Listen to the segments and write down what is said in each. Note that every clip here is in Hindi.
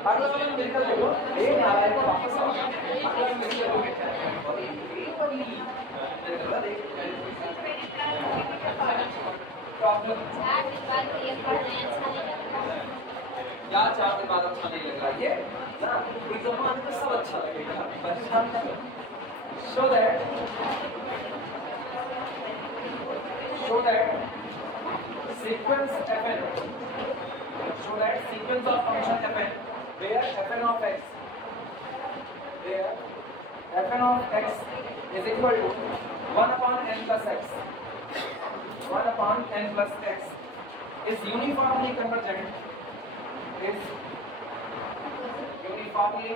अगला वाला न्यूमेरिकल देखो, ए आ रहा है तो वापस आओ, अगला न्यूमेरिकल प्रॉब्लम या 4 दिन बाद अच्छा नहीं लग रहा ये ना, एग्जाम आने में सब अच्छा लगेगा, बस so that sequence fn, so that sequence of function fn where fn of x is equal to 1 upon n plus x, 1 upon n plus x is uniformly convergent, is uniformly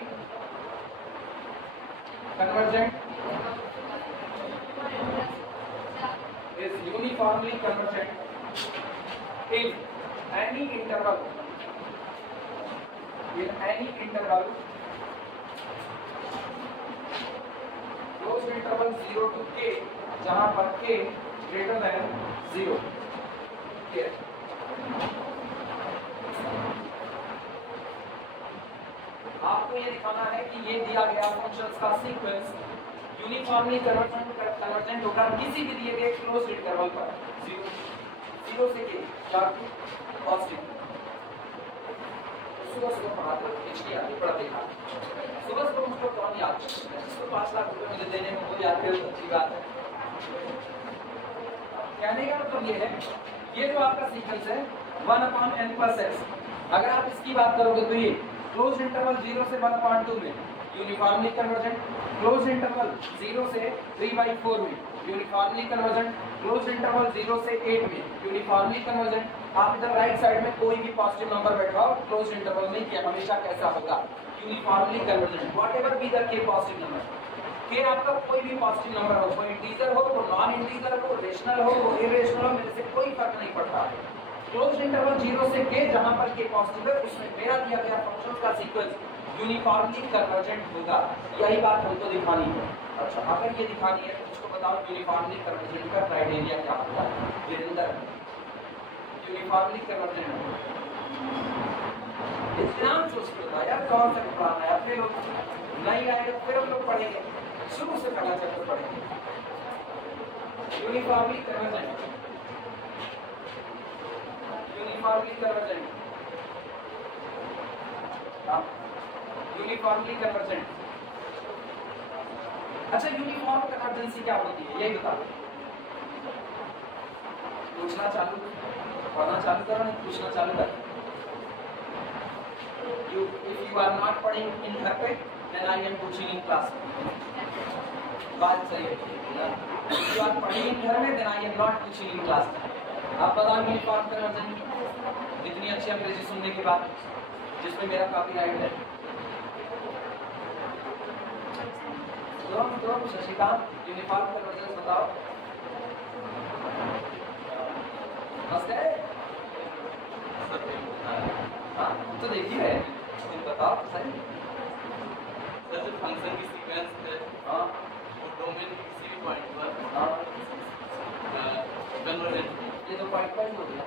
convergent in any interval closed interval 0 to k, जहां पर k greater than 0. आपको ये दिखाना है कि ये दिया गया फंक्शंस का सीक्वेंस यूनिफॉर्मली कन्वर्जेंट होगा किसी भी दिए गए क्लोज्ड इंटरवल पर, 0 से k पॉजिटिव। सुबह पढ़ाते हो आदमी पढ़ा देखा, सुबह मुझको कौन याद करता है, जिसको 5 लाख रुपए मुझे देने में वो याद करे तो अच्छी बात है। कहने का मतलब ये है, ये जो आपका सीक्वेंस है 1 upon n plus x, अगर आप इसकी बात करोगे तो ये क्लोज इंटरवल 0 से 1/2 में यूनिफॉर्मली कन्वर्जेंट, क्लोज इंटरवल 0 से 3/4 में यूनिफॉर्मली कन्वर्जेंट, क्लोज इंटरवल 0 से 8 में यूनिफॉर्मली कन्वर्जेंट। आप इधर राइट साइड में कोई भी पॉजिटिव नंबर बैठाओ क्लोज इंटरवल में, कि हमेशा कैसा होगा, uniformly convergent, whatever be the के पॉजिटिव नंबर। के आपका कोई भी पॉजिटिव नंबर हो, कोई इंटीजर हो, कोई नॉन इंटीजर हो, रेशनल हो, इरेशनल हो, मेरे से कोई फर्क नहीं पड़ता। क्लोज्ड इंटरवल 0 से k जहां पर k पॉजिटिव है, उसमें मेरा दिया गया फंक्शन का सीक्वेंस यूनिफॉर्मली कन्वर्जेंट होगा। यही बात हमको दिखानी है। अच्छा, अगर ये दिखानी है तो उसको बताओ यूनिफॉर्मली कन्वर्जेंट का क्राइटेरिया क्या होता है। वीरेंद्र, यूनिफॉर्मली कन्वर्जेंट इतना सोच के बताया कौन सा पढ़ाना है, अपने लोग नहीं आएगा फिर हम लोग पढ़ेंगे, शुरू से पहला चैप्टर पढ़ेंगे। Uniformly convergent, uniformly convergent, uniformly convergent. अच्छा, यूनिफॉर्म कन्वर्जेंसी क्या होती है यही बता दो। पूछना चालू, पढ़ना चालू करो, नहीं पूछना चालू करो। If you are not पढ़ेंगे इन घर पे, then I am teaching in class. बात सही है। If you are पढ़ेंगे घर में, then I am not teaching in class. आप बताओ यूनिफॉर्म कन्वर्जेंट इतनी अच्छी अंग्रेजी सुनने के बाद, जिसमें मेरा कॉपीराइट है। तो शशिकांत, यूनिफॉर्म कन्वर्जेंस बताओ। बस गए? हाँ, तो देखिए रहे, तुम बताओ सही। सर, जो फंक्शन की सीक्वेंस है, हाँ, वो डोमेन के किसी भी पॉइंट पर कन्वर्जेंट, ये तो पॉइंट पर ही हो गया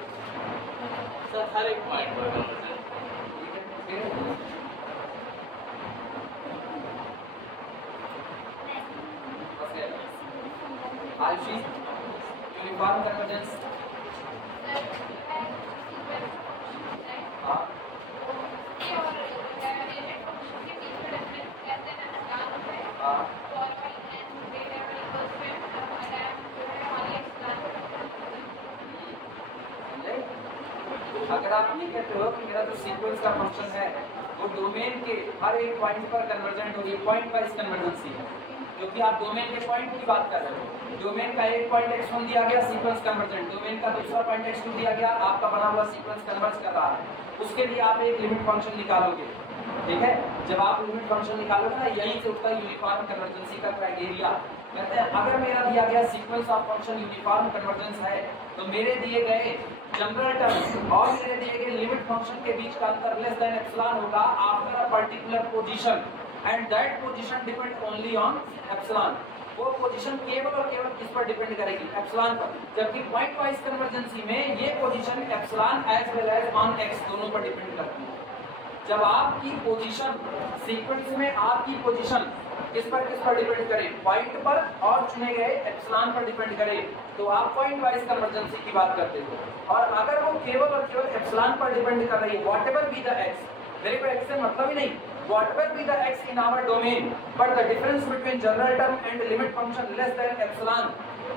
सर, हर एक पॉइंट पर कन्वर्जेंट। Ayushi, uniform convergence. हाँ, अगर आप ये कहते हो कि मेरा जो सीक्वेंस का फंक्शन है वो डोमेन के हर एक पॉइंट पर कन्वर्जेंट हो रही है, पॉइंट वाइज कन्वर्जेंसी है, क्योंकि आप डोमेन के पॉइंट की बात कर रहे हो। डोमेन का एक पॉइंट x1 दिया गया, सीक्वेंस कन्वर्जेंट, डोमेन का दूसरा पॉइंट x2 दिया गया, आपका बना हुआ सीक्वेंस कन्वर्ज कर रहा है। उसके लिए आप एक लिमिट फंक्शन निकालोगे, ठीक है। जब आप लिमिट फंक्शन निकालोगे ना, यहीं से उठता है यूनिफॉर्म कन्वर्जेंसी का क्राइटेरिया। कहते हैं अगर मेरा दिया गया sequence of function uniform convergence है, तो मेरे दिए गए जनरल टर्म और मेरे दिए गए लिमिट फंक्शन के बीच का अंतर लेस देन एप्सिलॉन होगा after a particular position, and that position depend only on epsilon. वो पोजीशन केवल और केवल किस पर डिपेंड करेगी, एप्सिलॉन पर। जबकि पॉइंट वाइज कन्वर्जेंसी में ये position epsilon as well as on x दोनों पर डिपेंड करती है। जब आपकी पोजीशन सीक्वेंस में आपकी पोजीशन किस पर डिपेंड करे, पॉइंट पर और चुने गए एप्सिलॉन पर डिपेंड करे, तो आप पॉइंट वाइज कन्वर्जेंसी की बात करते हो। और अगर वो केवल और केवल एप्सिलॉन पर डिपेंड कर रही है, व्हाटएवर बी द एक्स, मेरे को एक्स से मतलब ही नहीं, whatever be the x in our domain, but the difference between general term and limit function less than epsilon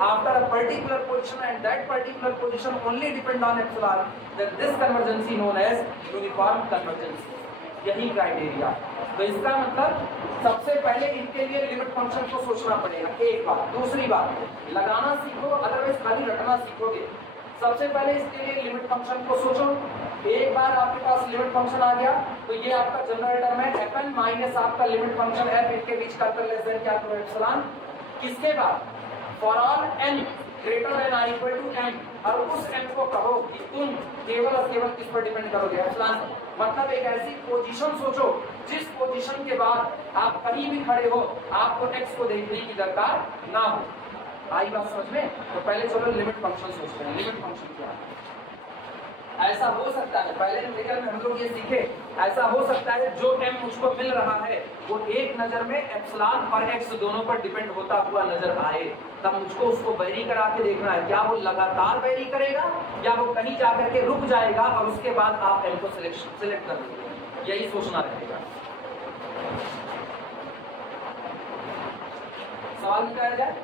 after a particular position and that particular position only depend on epsilon, then this convergency known as uniform convergency। यही क्राइटेरिया। तो इसका मतलब सबसे पहले इनके लिए लिमिट फंक्शन को सोचना पड़ेगा, एक बात। दूसरी बात, लगाना सीखो, अदरवाइज खाली रटना सीखोगे। सबसे पहले इसके लिए लिमिट फंक्शन को सोचो। एक बार आपके पास लिमिट फंक्शन आ गया तो ये आपका जनरल टर्म है fn माइनस आपका लिमिट फंक्शन f, इनके बीच का अंतर लेस देन क्या करो एप्सिलॉन। किसके बाद for all n greater then और इक्वल टू m, और उस m को कहो कि तुम केवल और केवल किस पर डिपेंड करोगे, एप्सिलॉन। मतलब एक ऐसी पोजीशन सोचो जिस पोजीशन के बाद आप कहीं भी खड़े हो आपको x को देखने की दरकार ना हो। आई बात समझ में? तो पहले चलो लिमिट फंक्शन सोचते हैं। लिमिट फंक्शन क्या है? ऐसा हो सकता है, पहले लेक्चर में हम लोग ये सीखे, ऐसा हो सकता है जो m मुझको मिल रहा है वो एक नजर में एप्सिलॉन और x दोनों पर डिपेंड होता हुआ नजर आए, तब मुझको उसको वेरी करा के देखना है, क्या वो लगातार वेरी करेगा या वो कहीं जाकर के रुक जाएगा और उसके बाद आप m को सिलेक्ट कर देंगे। यही सोचना रहेगा। सवाल निकाला जाए,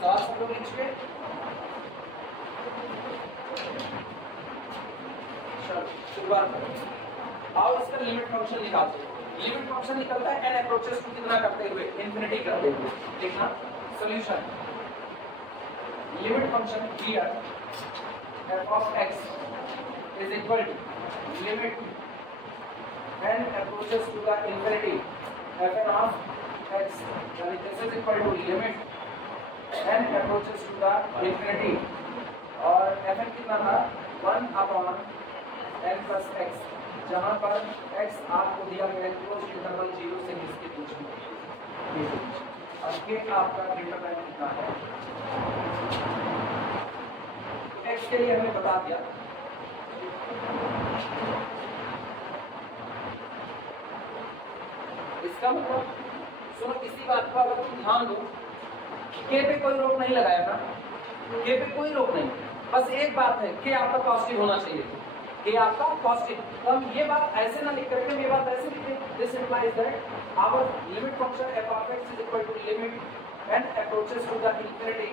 सवाल सब लोग लिख चुके? शुरुआत करें। आओ इसका लिमिट फंक्शन निकालते हैं। लिमिट फंक्शन निकलता है n अप्रोचेस टू कितना करते हुए, इंफिनिटी करते हुए। देखना solution, limit function here f of x is equal to limit n approaches to the infinity fn of x, यानी this is equal to limit n approaches to the infinity, और fn कितना था 1 upon n plus x, जहां पर x आपको दिया गया है क्लोज इंटरवल 0 से किसके बीच में, और ये आपका ग्रेटर देन कितना है, x के लिए हमने बता दिया। इसका मतलब सुनो, इसी बात को अगर तुम ध्यान दो, k पे कोई रोक नहीं लगाया था, k पे कोई रोक नहीं, बस एक बात है k आपका पॉजिटिव होना चाहिए, k आपका पॉजिटिव। तो हम ये बात ऐसे ना लिख करके ये बात ऐसे लिखें, this implies that our limit function f of x is equal to limit n approaches to the infinity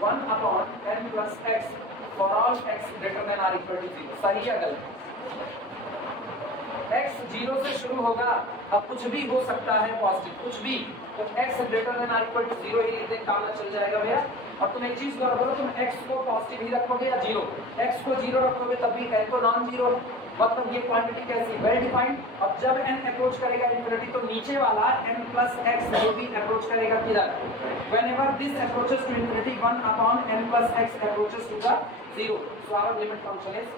1 upon n plus x for all x greater than or equal to 0। सही है गलत? x 0 से शुरू होगा, अब कुछ भी हो सकता है पॉजिटिव, कुछ भी, तो x ग्रेटर देन और इक्वल टू 0 ही लिख दे, काम ना चल जाएगा भैया। और तुम एक चीज गौर करो, तुम x को पॉजिटिव ही रखोगे या 0, x को 0 रखोगे तब भी n तो नॉन जीरो है, मतलब ये क्वांटिटी कैसी वेल डिफाइंड। अब जब n अप्रोच करेगा इंफिनिटी तो नीचे वाला n प्लस x ये भी अप्रोच करेगा किधर, whenever this approaches to infinity 1 upon n plus x approaches to the 0, so our limit function is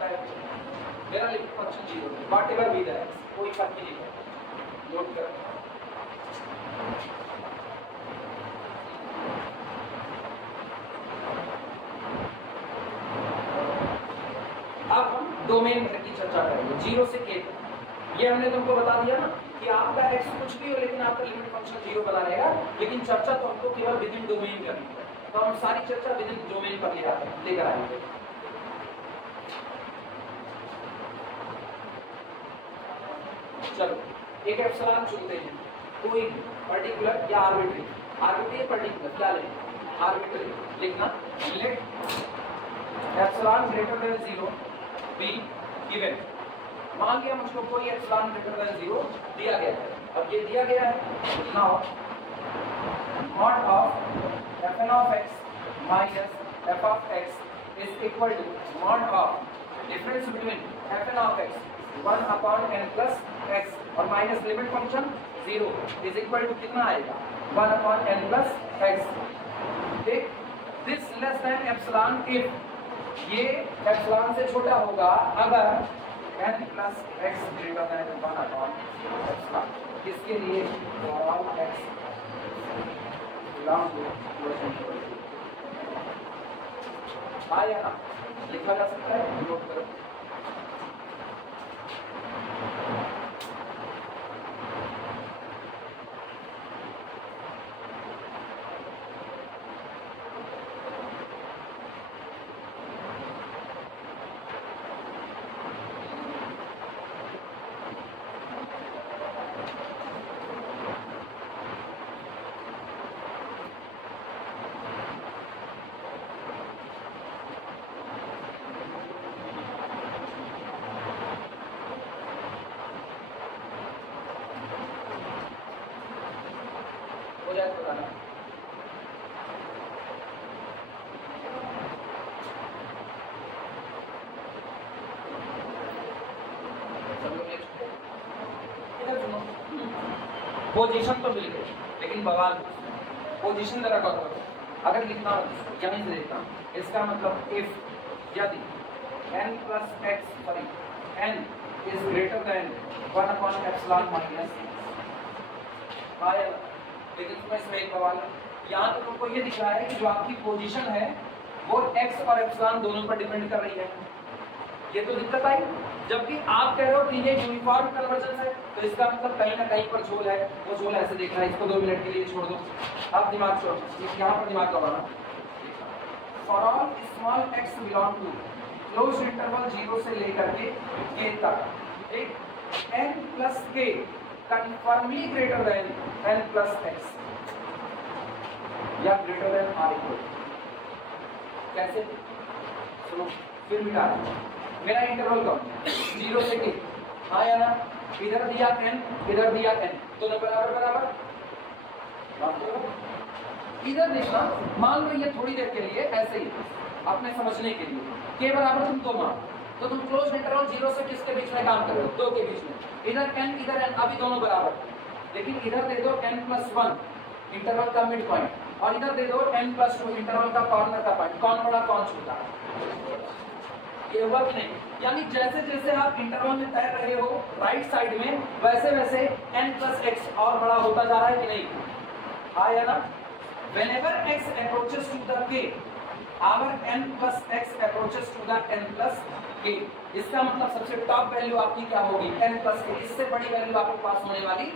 correct. मेरा लिमिट फंक्शन 0 है, व्हाटएवर बी द x, कोई फर्क नहीं है। नोट करो, अब हम डोमेन की चर्चा करेंगे 0 से k तक। ये हमने तुमको बता दिया ना कि आपका x कुछ भी हो लेकिन आपका लिमिट फंक्शन 0 बना रहेगा, लेकिन चर्चा तो हमको केवल विद इन डोमेन करनी है, तो हम सारी चर्चा विद इन डोमेन पर लेकर आएंगे। चलो एक एप्सिलॉन चुनते हैं, कोई पर्टिकुलर या आर्बिट्री, आर्बिट्री पर्टिकुलर क्या लें, आर्बिट्री लिखना, let epsilon greater than 0 be given. मान लिया मुझको कोई एप्सिलॉन ग्रेटर देन 0 दिया गया है, अब ये दिया गया है, now mod of fn of x minus f of x is equal to mod of difference between fn of x 1 upon n plus x और minus limit function 0 is equal to कितना आएगा 1 upon n plus x। देख this less than epsilon if ये एप्सिलॉन से छोटा होगा अगर n plus x greater than 1 upon epsilon, इसके लिए all x belongs to आया ना, लिखा जा सकता है, नोट करो। जाए तो बताना। पोजीशन तो मिल गई, लेकिन बवाल पोजीशन जरा करो। अगर लिखना हो यहीं से देखना, इसका मतलब इफ यदि n plus x sorry n is greater than 1 upon epsilon minus आया। लेकिन तुम्हें इसमें एक बवाल है, यहाँ तो तुमको ये दिख रहा है कि जो आपकी पोजीशन है वो x और एप्सिलॉन दोनों पर डिपेंड कर रही है, ये तो दिक्कत आई। जबकि आप कह रहे हो कि ये यूनिफॉर्म कन्वर्जेंस है, तो इसका मतलब कहीं ना कहीं पर झोल है, वो झोल ऐसे देखना है। इसको 2 मिनट के लिए छोड़ दो, अब दिमाग छोड़ो, यहाँ पर दिमाग लगाना। For all small x belong to close interval 0 से लेकर के k तक एक n plus k conformally greater than n plus x या ग्रेटर देन r इक्वल। कैसे? सुनो फिर मिटा दो। मेरा इंटरवल कौन? 0 से k, हाँ या ना? इधर दिया n, इधर दिया n, दोनों बराबर बराबर। इधर देखना, मान लो ये थोड़ी देर के लिए ऐसे ही अपने समझने के लिए k बराबर तुम 2 मान, तो तुम क्लोज इंटरवल 0 से किसके बीच में काम कर रहे हो? 2 के बीच में। इधर n इधर n, अभी दोनों बराबर, लेकिन इधर दे दो n प्लस 1 इंटरवल का मिड पॉइंट, और इधर दे दो n प्लस 2 इंटरवल का कॉर्नर का पॉइंट। कौन बड़ा कौन छोटा? ये हुआ कि नहीं? यानी जैसे जैसे आप इंटरवल में तैर रहे हो राइट साइड में, वैसे वैसे n प्लस x और बड़ा होता जा रहा है कि नहीं? हाँ या ना? Whenever x approaches to the k, our n plus x approaches to the n plus k। इसका मतलब सबसे टॉप वैल्यू आपकी क्या होगी? n plus k। इससे बड़ी वैल्यू आपके पास होने वाली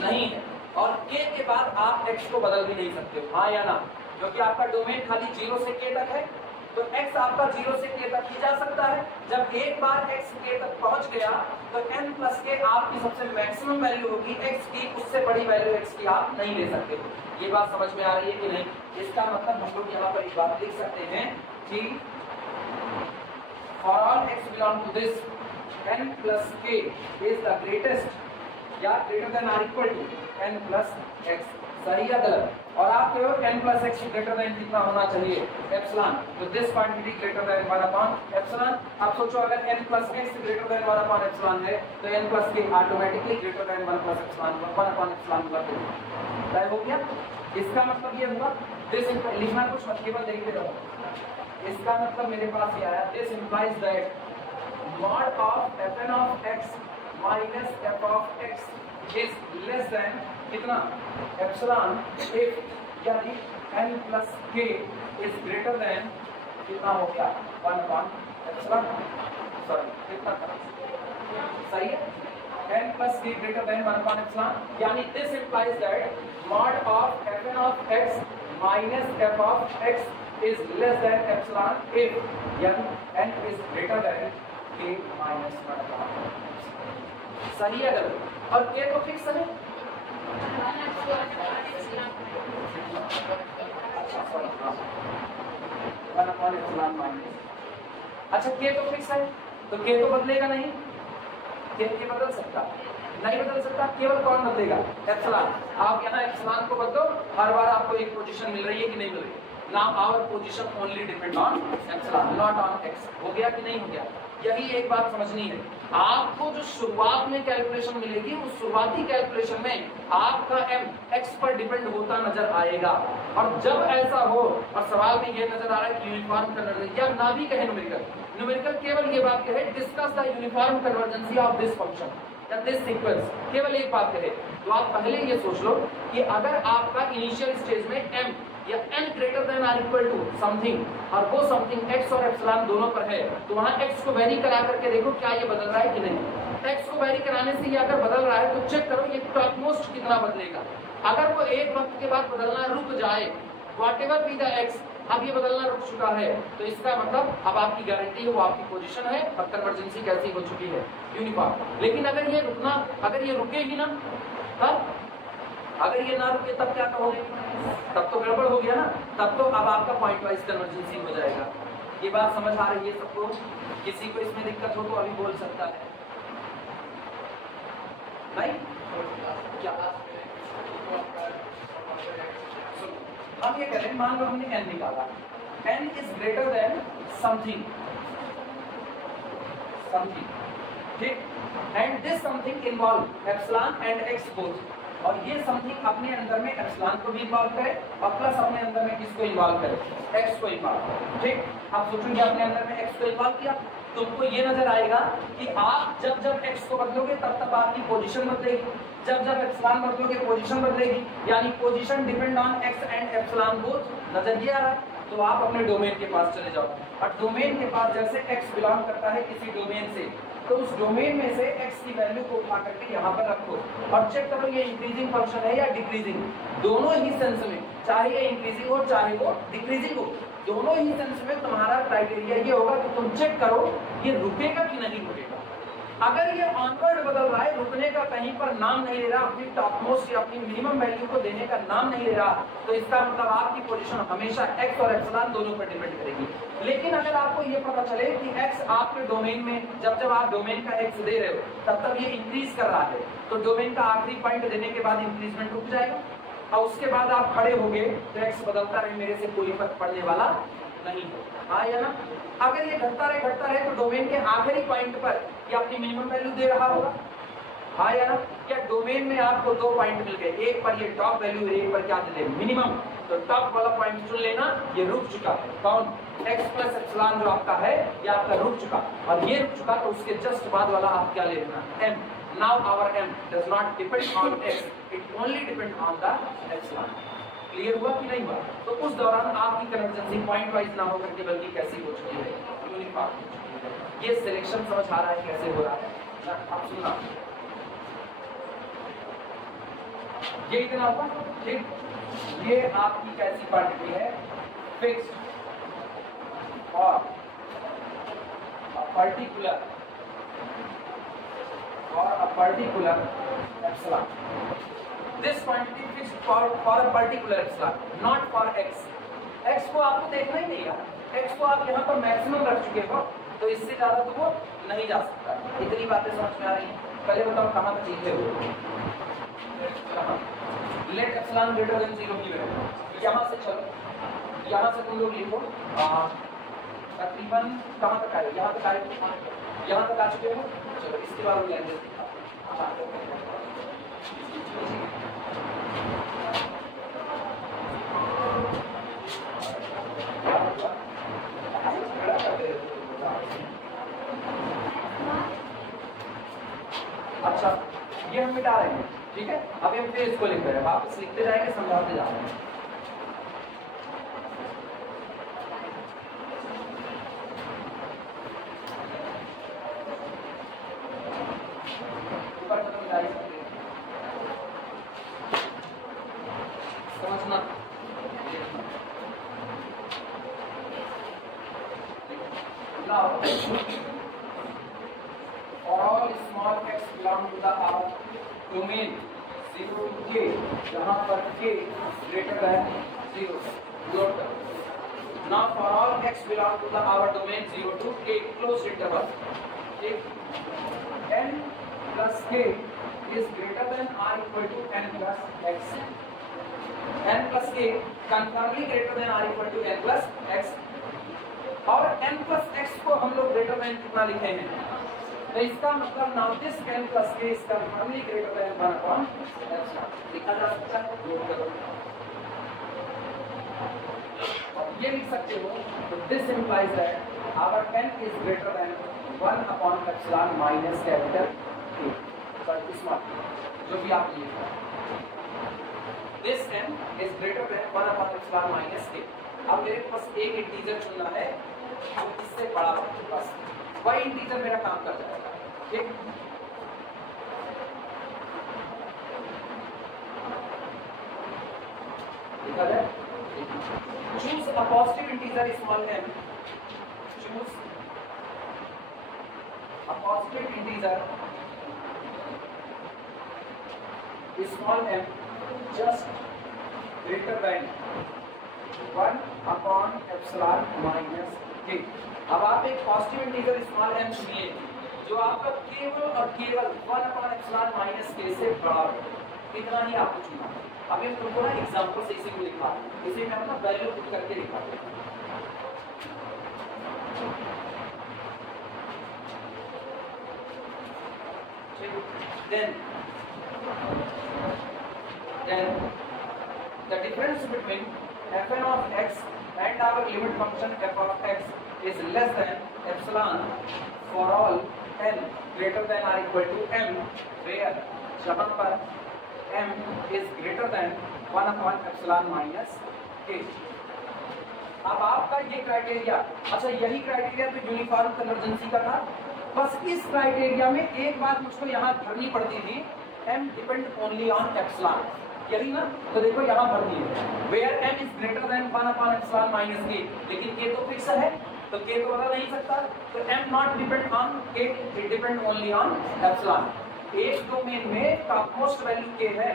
नहीं है, और k के बाद आप x को बदल भी नहीं सकते हो, हाँ या ना? क्योंकि आपका डोमेन खाली 0 से k तक है, तो x आपका 0 से k तक ही जा सकता है। जब एक बार x k तक पहुंच गया तो n प्लस k आपकी सबसे मैक्सिमम वैल्यू होगी x की, उससे बड़ी वैल्यू x की आप नहीं ले सकते। ये बात समझ में आ रही है कि नहीं? इसका मतलब हम लोग यहाँ पर एक बात लिख सकते हैं कि for all x belong to this n plus k is the greatest या greater than or equal to n plus x। सही या गलत? और आप कहो n plus x greater than कितना होना चाहिए? एप्सिलॉन। तो this quantity greater than 1 upon epsilon. अब सोचो अगर n plus x greater than 1 upon epsilon है तो n plus k automatically greater than 1 plus epsilon 1 upon epsilon कर दो। तय हो गया? इसका मतलब ये हुआ, दिस लिखना कुछ मत, केवल देखते रहो। इसका मतलब मेरे पास ये आया, this implies that mod of fn of x minus f of x is less than कितना? एप्सिलॉन इफ यदि n plus k is greater than कितना हो गया? 1 अपॉन एप्सिलॉन। सॉरी कितना था? सही है, n plus k greater than 1 upon epsilon। यानी this implies that mod of fn of x minus f of x is less than epsilon if n is greater than k minus 1 upon epsilon। सही है गलत? और k तो फिक्स है। अच्छा सॉरी 1 upon epsilon minus। अच्छा k तो फिक्स है, तो k तो बदलेगा नहीं, के बदल सकता नहीं, बदल सकता। केवल कौन बदलेगा? एप्सिलॉन। आप यहाँ एप्सिलॉन को बदलो, हर बार आपको एक पोजीशन मिल रही है कि नहीं मिल रही? Now our position only depend on epsilon not on x. हो गया कि नहीं हो गया? यही एक बात समझनी है। आपको जो शुरुआत में कैलकुलेशन मिलेगी, उस शुरुआती कैलकुलेशन में आपका m x पर डिपेंड होता नजर आएगा। और जब ऐसा हो, और सवाल में ये नजर आ रहा है कि यूनिफॉर्म कन्वर्जेंस या ना भी कहे न्यूमेरिकल, न्यूमेरिकल केवल ये बात कहे discuss the uniform convergency of this function या दिस सीक्वेंस, केवल एक बात कहे, तो आप पहले ये सोच लो कि अगर आपका इनिशियल स्टेज में m या n greater than or equal to something और वो समथिंग x और एप्सिलॉन दोनों पर है, तो वहां x को वेरी करा करके देखो क्या ये बदल रहा है कि नहीं। x को वेरी कराने से ये अगर बदल रहा है तो चेक करो ये टॉप मोस्ट कितना बदलेगा। अगर वो एक वक्त के बाद बदलना रुक जाए, व्हाटएवर बी द x, अब ये बदलना रुक चुका है, तो इसका मतलब अब आपकी गारंटी है, वो आपकी पोजीशन है और कन्वर्जेंसी कैसी हो चुकी है? यूनिफॉर्म। लेकिन अगर ये रुकना, अगर ये रुके ही ना, तब अगर ये ना रुके तब क्या कहोगे? तब तो गड़बड़ हो गया ना, तब तो अब आपका पॉइंट वाइज कन्वर्जेंसी हो जाएगा। ये बात समझ आ रही है सबको? किसी को इसमें दिक्कत हो तो अभी बोल सकता है। नहीं क्या n मान लो हमने n निकाला, n is greater than something, ठीक, and this something involve epsilon and x both, और ये समथिंग अपने अंदर में एप्सिलॉन को भी इन्वॉल्व करे और प्लस अपने अंदर में किसको इन्वॉल्व करे, x को इन्वॉल्व करे, ठीक। आप सोचोगे अपने अंदर में x को इन्वॉल्व किया, तुमको ये नजर आएगा कि आप जब जब x को बदलोगे तब तब आपकी पोजीशन बदलेगी, जब जब एप्सिलॉन बदलोगे पोजीशन बदलेगी, यानी position depend on x and epsilon both, नजर ये आ रहा है। तो आप अपने डोमेन के पास चले जाओ, और डोमेन के पास जैसे x बिलोंग करता है किसी डोमेन से, तो उस डोमेन में से x की वैल्यू को उठा करके यहाँ पर रखो और चेक करो ये इंक्रीजिंग फंक्शन है या डिक्रीजिंग, दोनों ही सेंस में, चाहे ये इंक्रीजिंग हो चाहे वो डिक्रीजिंग हो, दोनों ही सेंस में तुम्हारा क्राइटेरिया ये होगा कि तुम चेक करो ये रुकेगा कि नहीं रुकेगा। अगर ये ऑनवर्ड बदल रहा है, रुकने का कहीं पर नाम नहीं ले रहा, अपनी टॉपमोस्ट या अपनी मिनिमम वैल्यू को देने का नाम नहीं ले रहा, तो इसका मतलब आपकी पोजीशन हमेशा x और एप्सिलॉन दोनों पर डिपेंड करेगी। लेकिन अगर आपको ये पता चले कि x आपके डोमेन में, जब जब आप डोमेन का x दे रहे हो तब तब ये इंक्रीज कर रहा है, तो डोमेन का आखिरी पॉइंट देने के बाद इंक्रीजमेंट रुक जाएगा, और उसके बाद आप खड़े हो गए तो x बदलता रहे, मेरे से कोई फर्क पड़ने वाला नहीं है, हाँ या ना। अगर ये घटता रहे तो डोमेन के आखिरी पॉइंट पर ये अपनी मिनिमम वैल्यू दे रहा होगा, हाँ या ना। या डोमेन में आपको दो पॉइंट मिल गए, एक पर ये टॉप वैल्यू, एक पर क्या दे मिनिमम, तो टॉप वाला पॉइंट चुन लेना, ये रुक चुका है, कौन, x प्लस एप्सिलॉन जो आपका है ये आपका रुक चुका, और ये रुक चुका तो उसके जस्ट बाद वाला आप क्या ले लेना, m। Now our m does not depend on x, it only depend on the epsilon. Clear हुआ कि नहीं हुआ? तो उस दौरान आपकी कन्वर्जेंसी पॉइंट वाइज ना होकर के बल्कि कैसी हो चुकी है, यूनिफॉर्म हो चुकी है। ये सिलेक्शन समझ आ रहा है कैसे हो रहा है, आप सुनना, ये इतना होगा, ठीक। ये आपकी कैसी क्वांटिटी है, फिक्स्ड और particular epsilon. This quantity fixed for a particular epsilon, not for x. x को आपको देखना ही नहीं है, x को आप यहाँ पर मैक्सिमम रख चुके हो, तो इससे ज्यादा तो वो नहीं जा सकता। इतनी बातें समझ में आ रही हैं? पहले बताओ कहाँ तक लिखे हो? लेट एप्सिलॉन ग्रेटर देन 0 की वैल्यू, यहाँ से चलो, यहाँ से तुम लोग लिखो, तकरीबन कहाँ तक आए, यहाँ तक आए, यहाँ तक आ चुके हो, चलो इसके बाद लैंग्वेज दिखा। अच्छा, ये हम मिटा रहे हैं, ठीक है। अभी हम फिर इसको लिख रहे हैं, वापस लिखते जाएंगे, समझाते जा रहे हैं। समझना, for all small x belong to the our domain 0 to k, जहाँ पर k greater than 0, note करो। Now for all x belong to the our domain 0 to k closed interval, ठीक, n plus k is greater than or equal to n plus x, n plus k confirmly greater than or equal to n plus x, और n plus x को हम लोग greater than कितना लिखे हैं, तो इसका मतलब now this n plus k is confirmly greater than 1 upon epsilon, लिखा जा सकता है, नोट करो। और ये लिख सकते हो, तो this implies that our n is greater than 1 upon epsilon minus capital K, sorry small, जो भी आप लिखा, this n is greater than 1 upon epsilon minus K। अब मेरे पास एक इंटीजर चुनना है, अब इससे बड़ा आपके पास वही इंटीजर मेरा काम कर जाएगा, ठीक। लिखा जाए, choose a positive integer small m, choose a positive integer small m just greater than 1 upon epsilon minus k। अब आप एक पॉजिटिव इंटीजर स्मॉल m चुनिए जो आपका केवल और केवल 1 अपॉन एप्सिलॉन माइनस k से बड़ा है, इतना ही आपको चुना। अब ये तुमको ना एग्जांपल से इसी को लिखा, इसे मैं अपना वैल्यू पुट करके लिखा। then the difference between fn of x and our limit function f of x is less than epsilon for all n greater than or equal to m, where जहाँ पर m is greater than 1 upon epsilon minus k। अब आपका ये क्राइटेरिया, अच्छा यही क्राइटेरिया तो यूनिफॉर्म कन्वर्जेंसी का था, बस इस क्राइटेरिया में एक बात मुझको यहाँ भरनी पड़ती थी, m depend only on epsilon, यही ना, तो देखो यहाँ भर दी है where m is greater than 1 upon एप्सिलॉन माइनस k, लेकिन k तो फिक्स है तो k तो बदल नहीं सकता, तो m not depend on k, it depend only on epsilon. एक डोमेन में टॉपमोस्ट वैल्यू k है।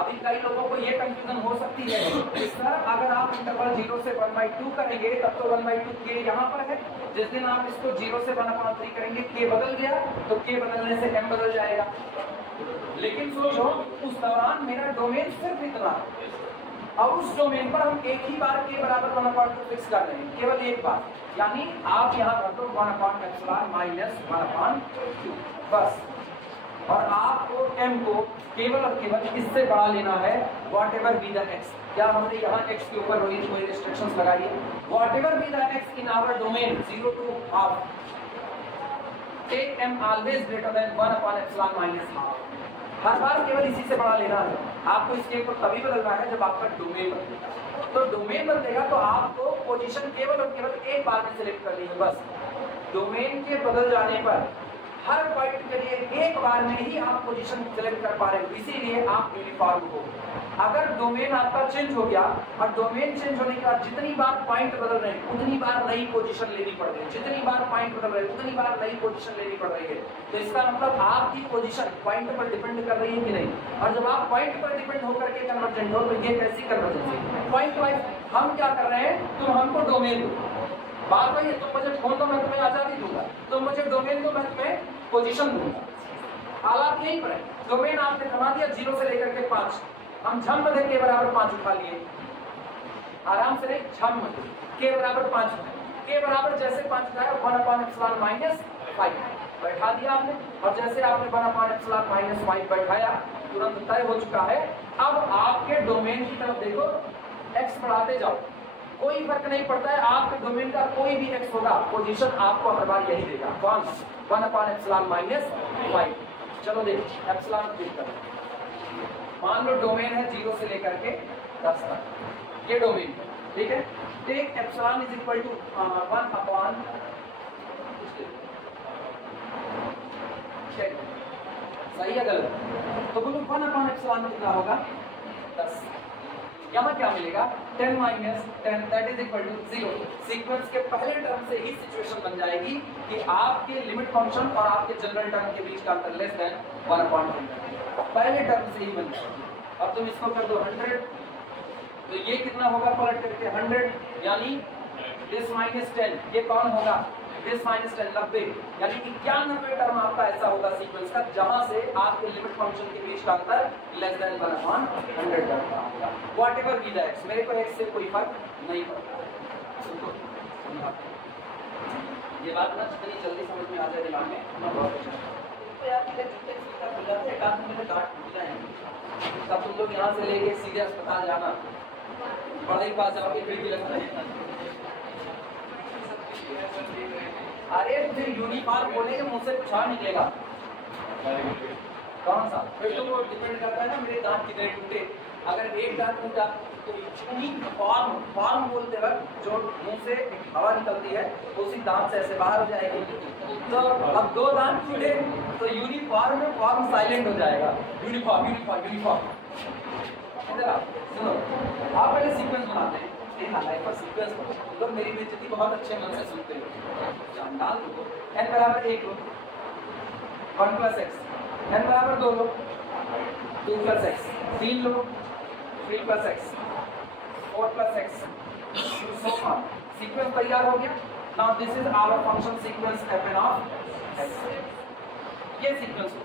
अभी कई लोगों को ये कंफ्यूजन हो सकती है कि सर अगर आप इंटरवल 0 से 1/2 करेंगे तब तो 1/2 k यहाँ पर है, जिस दिन आप इसको 0 से 1/3 करेंगे k बदल गया तो k बदलने से m बदल जाएगा। लेकिन सोचो उस दौरान मेरा डोमेन सिर्फ इतना है और उस डोमेन पर हम एक ही बार k बराबर 1/2 फिक्स कर रहे हैं, केवल एक बार, यानी आप यहाँ कर दो 1/epsilon माइनस 1/2 बस, और आपको m को केवल और केवल इससे बढ़ा लेना है whatever be the x। क्या हमने यहाँ x के ऊपर कोई रिस्ट्रिक्शंस लगाई है? whatever be the x in our domain 0 to half, take m always greater than 1 upon epsilon minus half। हर बार केवल इसी से बढ़ा लेना है। आपको इसके ऊपर तभी बदलना है जब आपका डोमेन बदलेगा, तो डोमेन बदलेगा तो आपको पोजीशन केवल और केवल एक बार में सिलेक्ट करनी है बस। डोमेन के बदल जाने पर हर पॉइंट के लिए एक बार में ही आप पोजीशन सेलेक्ट कर पा रहे हो, इसीलिए आप यूनिफॉर्म हो। अगर डोमेन आपका चेंज हो गया और डोमेन चेंज होने के बाद जितनी बार पॉइंट बदल रहे हैं उतनी बार नई पोजीशन लेनी पड़ रही है, जितनी बार पॉइंट बदल रहे हैं उतनी बार नई पोजीशन लेनी पड़ रही है, तो इसका मतलब आपकी पोजीशन पॉइंट पर डिपेंड कर रही है कि नहीं। और जब आप पॉइंट पर डिपेंड होकर के कन्वर्जेंट हो तो ये कैसी कन्वर्जेंसी? पॉइंट वाइज हम क्या कर रहे हैं, तुम हमको डोमेन दो, बात वही है, तुम मुझे फोन दो मैं तुम्हें आजादी दूंगा, तुम मुझे डोमेन दो मैं तुम्हें पोजीशन दूंगा। हालात यही पर है, डोमेन आपने बना दिया 0 से लेकर के 5, हम झम दे के बराबर 5 उठा लिए, आराम से नहीं, झम के बराबर 5, के बराबर जैसे 5 उठाया 1/epsilon माइनस 5 बैठा दिया आपने, और जैसे आपने 1/epsilon माइनस 5 बैठाया तुरंत तय हो चुका है। अब आपके डोमेन की तरफ देखो, x बढ़ाते जाओ, कोई फर्क नहीं पड़ता है, आपके डोमेन का कोई भी x होगा पोजीशन आपको हर बार यही देगा, 1/epsilon माइनस 5। चलो देखिए एप्सिलॉन क्लिक करो, मान लो डोमेन है 0 से लेकर के 10 तक, ये डोमेन ठीक है, take epsilon is equal to 1 upon, सही है गलत? तो बोलो 1/epsilon कितना होगा? 10। यहाँ क्या मिलेगा? 10 minus 10 that is equal to 0। Sequence के पहले टर्म से ही सिचुएशन बन जाएगी कि आपके लिमिट फंक्शन और आपके जनरल टर्म के बीच का अंतर लेस देन 1/100, पहले टर्म से ही बन जाएगी। अब तुम इसको कर दो 100, तो ये कितना होगा पलट करके 100, यानी this माइनस 10, ये कौन होगा? this माइनस 10 90, यानी 91 टर्म आपका ऐसा होगा सीक्वेंस का जहां से आपके लिमिट फंक्शन के बीच का अंतर लेस देन 1/100 टर्म का होगा। व्हाटएवर बी द x, मेरे को x से कोई फर्क नहीं पड़ता। ये बात ना जितनी जल्दी समझ में आ जाए दिमाग में मैं बहुत अच्छा, तो यार मेरे जूते सीधा खुल जाते हैं, एक आदमी मेरे गांठ टूट जाएंगे, तब तुम लोग यहाँ से लेके सीधे अस्पताल जाना, बड़े ही पास जाओगे फिर भी लगता है। अरे तुझे यूनिफॉर्म बोले के मुंह से कुछ आ निकलेगा, कौन सा? फिर तो वो डिपेंड करता है ना मेरे दांत कितने टूटे। अगर एक दांत टूटा तो यूनिफॉर्म बोलते वक्त जो मुंह से हवा निकलती है उसी दांत से ऐसे बाहर हो जाएगी। तो अब 2 दांत टूटे तो यूनिफॉर्म में फॉर्म साइलेंट हो जाएगा, यूनिफॉर्म यूनिफॉर्म यूनिफॉर्म। इधर आओ, सुनो, आप पहले सीक्वेंस बनाते हैं, पर सीक्वेंस तो मेरी बेइज्जती बहुत अच्छे मन से सुनते हो। डाल दो n बराबर 1 लो, 1 प्लस x, n बराबर 2 लो, 2 प्लस x, 3 लो, 3 plus x, 4 plus x, so on। Sequence तैयार हो गया। Now this is our function sequence fn of x। ये सीक्वेंस हो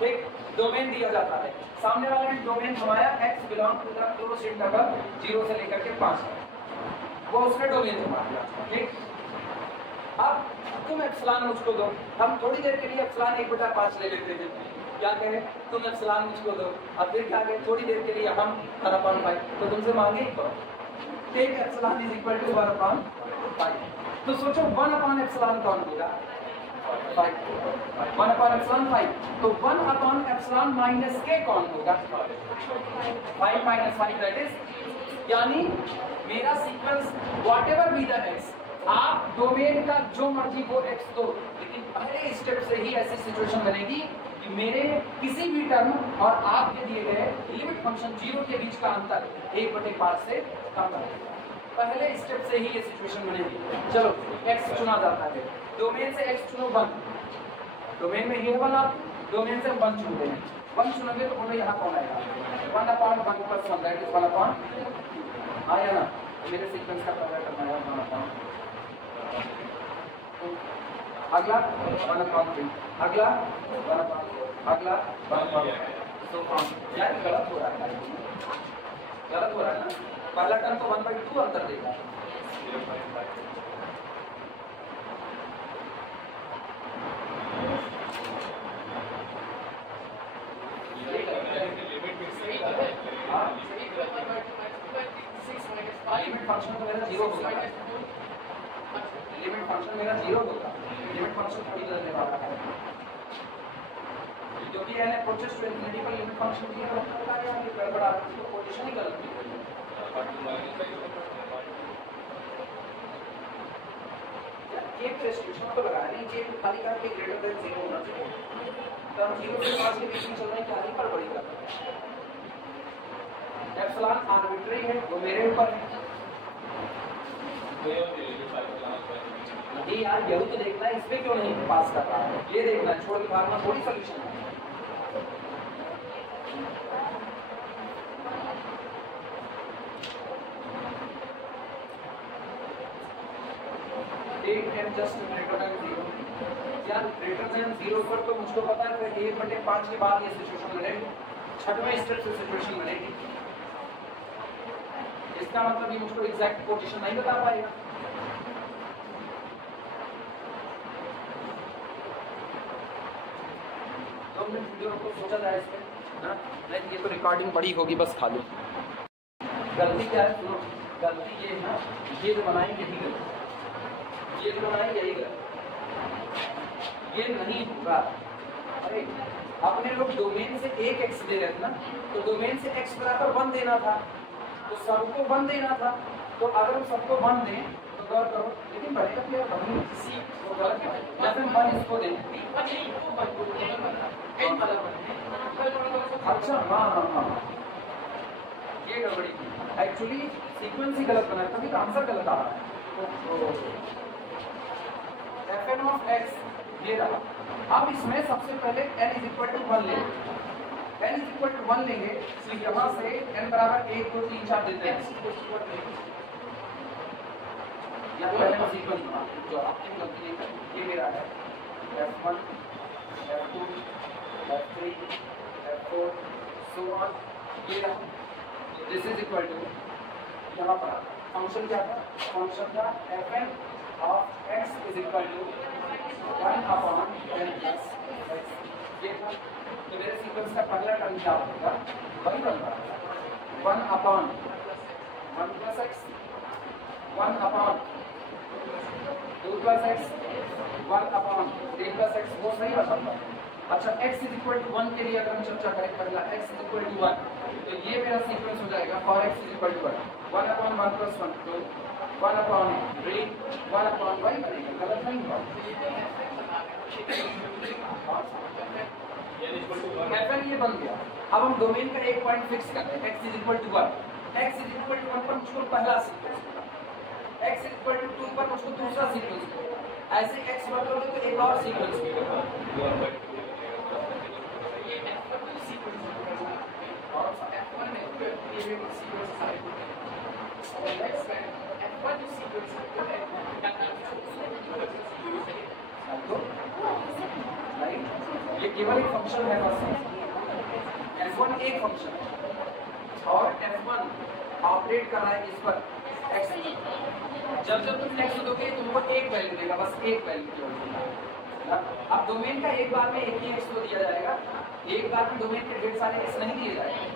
ठीक, डोमेन दिया जाता है, सामने वाला डोमेन हमारा x belong to the closed interval 0 से लेकर के 5 तक, वो उसका डोमेन हमारा। ठीक, अब तुम एप्सिलॉन मुझको दो, हम थोड़ी देर के लिए एप्सिलॉन 1/5 ले लेते हैं, क्या कहे तुम एप्सिलॉन मुझको दो, अब फिर क्या कहे थोड़ी देर के लिए हम 1/5, तो तुमसे मांगे ही करो, take epsilon is equal to 1/5, तो सोचो 1 एप्सिलॉन कौन होगा, 5, 1 5, तो 1 माइनस k कौन होगा, 5 - 5 दैट इज, यानी मेरा sequence whatever be the x, आप डोमेन का जो मर्जी को x दो, लेकिन पहले स्टेप से ही ऐसी सिचुएशन बनेगी कि मेरे किसी भी टर्म और आपके दिए गए लिमिट फंक्शन 0 के बीच का अंतर 1/5 से कम है, पहले स्टेप से ही ये सिचुएशन बनेगी। चलो x चुना जाता है, डोमेन से x चुनो 1, डोमेन में ये 1, आप डोमेन से 1 चुनते हैं, 1 चुनोगे तो बोलो यहाँ कौन आएगा, 1/1 + 1 दैट इज 1/, आया ना, मेरे सीक्वेंस का पहला टर्म आया 1/, अगला 1/3, अगला 1/4, अगला 1/4, तो यार गलत हो रहा है, गलत हो रहा है ना, पहला टर्म तो 1/2 अंतर देगा, लिमिट फंक्शन तो मेरा 0 होगा, लिमिट फंक्शन मेरा 0 होगा, लिमिट फंक्शन थोड़ी बदलने वाला है, क्योंकि मैंने अप्रोचेस टू इन्फिनिटी पर लिमिट फंक्शन दिया होता है, ये गड़बड़ा तो पोजीशन ही गलत है, एक रेस्ट्रिक्शन तो लगाया नहीं, जे खाली करके ग्रेटर देन 0 होना चाहिए, तो हम 0 से 5 के बीच में चल रहे हैं, क्या नहीं पर बड़ी कर एप्सिलॉन आर्बिट्री है, वो मेरे ऊपर है, ये यार यही तो देखना है, इसमें क्यों नहीं पास कर रहा है, ये देखना है, छोड़ के भागना थोड़ी सॉल्यूशन है। जस्ट ग्रेटर देन 0, यार ग्रेटर देन 0 पर तो मुझको पता है फिर 1/5 के बाद ये सिचुएशन बनेगी, छठवें स्टेप से सिचुएशन बनेगी, इसका मतलब ये मुझको एग्जैक्ट पोजीशन नहीं बता पाएगा, वीडियो को सोचा जाए इसमें ना, नहीं ये तो रिकॉर्डिंग बड़ी होगी, बस खा लो। गलती क्या है सुनो, गलती ये है ना, ये जो बनाएंगे यही गलत, ये जो बनाएंगे यही गलत, ये नहीं होगा। अरे अपने लोग डोमेन से एक x दे रहे थे ना, तो डोमेन से x = 1 देना था, तो सबको 1 देना था, तो अगर हम सबको 1 दें तो गौर करो, लेकिन बनेगा फिर वही किसी को गलत है, जैसे हम 1 इसको दें, अच्छा हाँ, ये गड़बड़ी की, एक्चुअली सीक्वेंस ही गलत बना है, तभी आंसर गलत आ रहा है, fn of x ये रहा। अब इसमें सबसे पहले n = 1 लेंगे, n = 1 लेंगे, तो यहाँ से n = 1 2 3 4 देते हैं, या पहले का सीक्वेंस बना जो आपने गलती नहीं की, ये मेरा है f1 f2 f3 f4 so on, ये रहा, दिस इज इक्वल टू, यहाँ पर फंक्शन क्या था, फंक्शन था fn of x = 1/n + x, ये था, तो मेरे सीक्वेंस का पहला टर्म क्या होगा, वही बन रहा है 1/1 + x, 1/2 + x, 1/3 + x, वो सही बता। अच्छा x = 1 के लिए अगर हम चर्चा करें, पहला x = 1, तो ये मेरा सीक्वेंस हो जाएगा for x = 1, 1/1 + 1 2, 1/3 1/y बनेगा, गलत नहीं हुआ, fn ये बन गया। अब हम डोमेन का एक पॉइंट फिक्स करते हैं, x = 1, x = 1 पर मुझको पहला सीक्वेंस, x = 2 पर मुझको दूसरा सीक्वेंस, ऐसे x बदलोगे तो एक और सीक्वेंस मिलेगा, ये केवल एक फंक्शन है बस, f1 एक फंक्शन है और f1 ऑपरेट कर रहा है इस पर x। जब जब तुम नेक्स्ट दोगे तुमको एक वैल्यू देगा, बस एक वैल्यू केवल देगा। अब डोमेन का एक बार में एक ही x को दिया जाएगा, एक बार में डोमेन के ढेर सारे x नहीं दिए जाएंगे।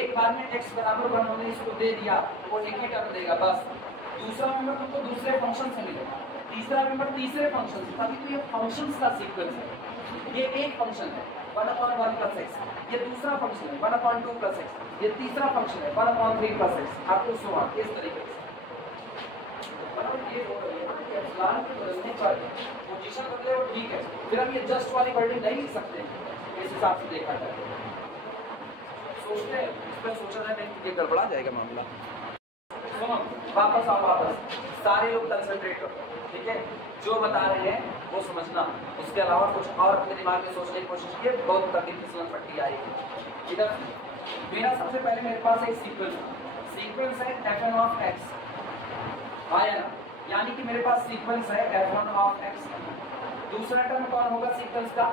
एक बार में x बराबर 1 हमने इसको दे दिया तो वो एक ही टर्म देगा बस। दूसरा मेंबर तुमको दूसरे फंक्शन से मिलेगा, तीसरा मेंबर तीसरे फंक्शन से। तभी तो ये फंक्शंस का सीक्वेंस है। ये एक फंक्शन है 1/1 प्लस x, ये दूसरा फंक्शन है 1/2 प्लस x, ये तीसरा फंक्शन है 1/3 प्लस x, आपको सो इस तरीके से। ये हो रही है कि एप्सिलॉन के बदलने पर पोजीशन बदले वो ठीक है, फिर हम ये जस्ट वाली वर्डिंग नहीं लिख सकते इस हिसाब से देखा जाए। सोचते हैं इस पर सोचा जाए नहीं ये गड़बड़ा जाएगा मामला। सुनो वापस आओ, वापस सारे लोग कंसंट्रेट करो, ठीक है? जो बता रहे हैं वो समझना, उसके अलावा कुछ और अपने दिमाग में सोचने की कोशिश कीजिए, बहुत तकलीफ फिसलन पट्टी आएगी। इधर मेरा सबसे पहले मेरे पास एक सीक्वेंस है f1 ऑफ x आया ना, यानी कि मेरे पास सीक्वेंस है f1 ऑफ x। दूसरा टर्म कौन होगा सीक्वेंस का?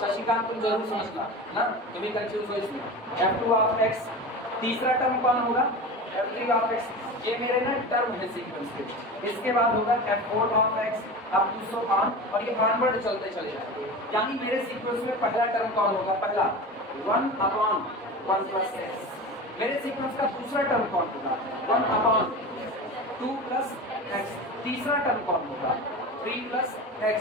शशिकांत तुम जरूर समझना ना, तुम भी कंफ्यूज हो इसमें। f2 of x। तीसरा टर्म कौन होगा? f3 of x। ये मेरे ना टर्म है सीक्वेंस के। इसके बाद होगा f4 ऑफ x, अब 200 ऑन, और ये ऑनवर्ड चलते चले जाएंगे। यानी मेरे सीक्वेंस में पहला टर्म कौन होगा? पहला 1/1 प्लस x। मेरे सीक्वेंस का दूसरा टर्म कौन होगा? 1/2 प्लस x। तीसरा टर्म कौन होगा? 3 plus x,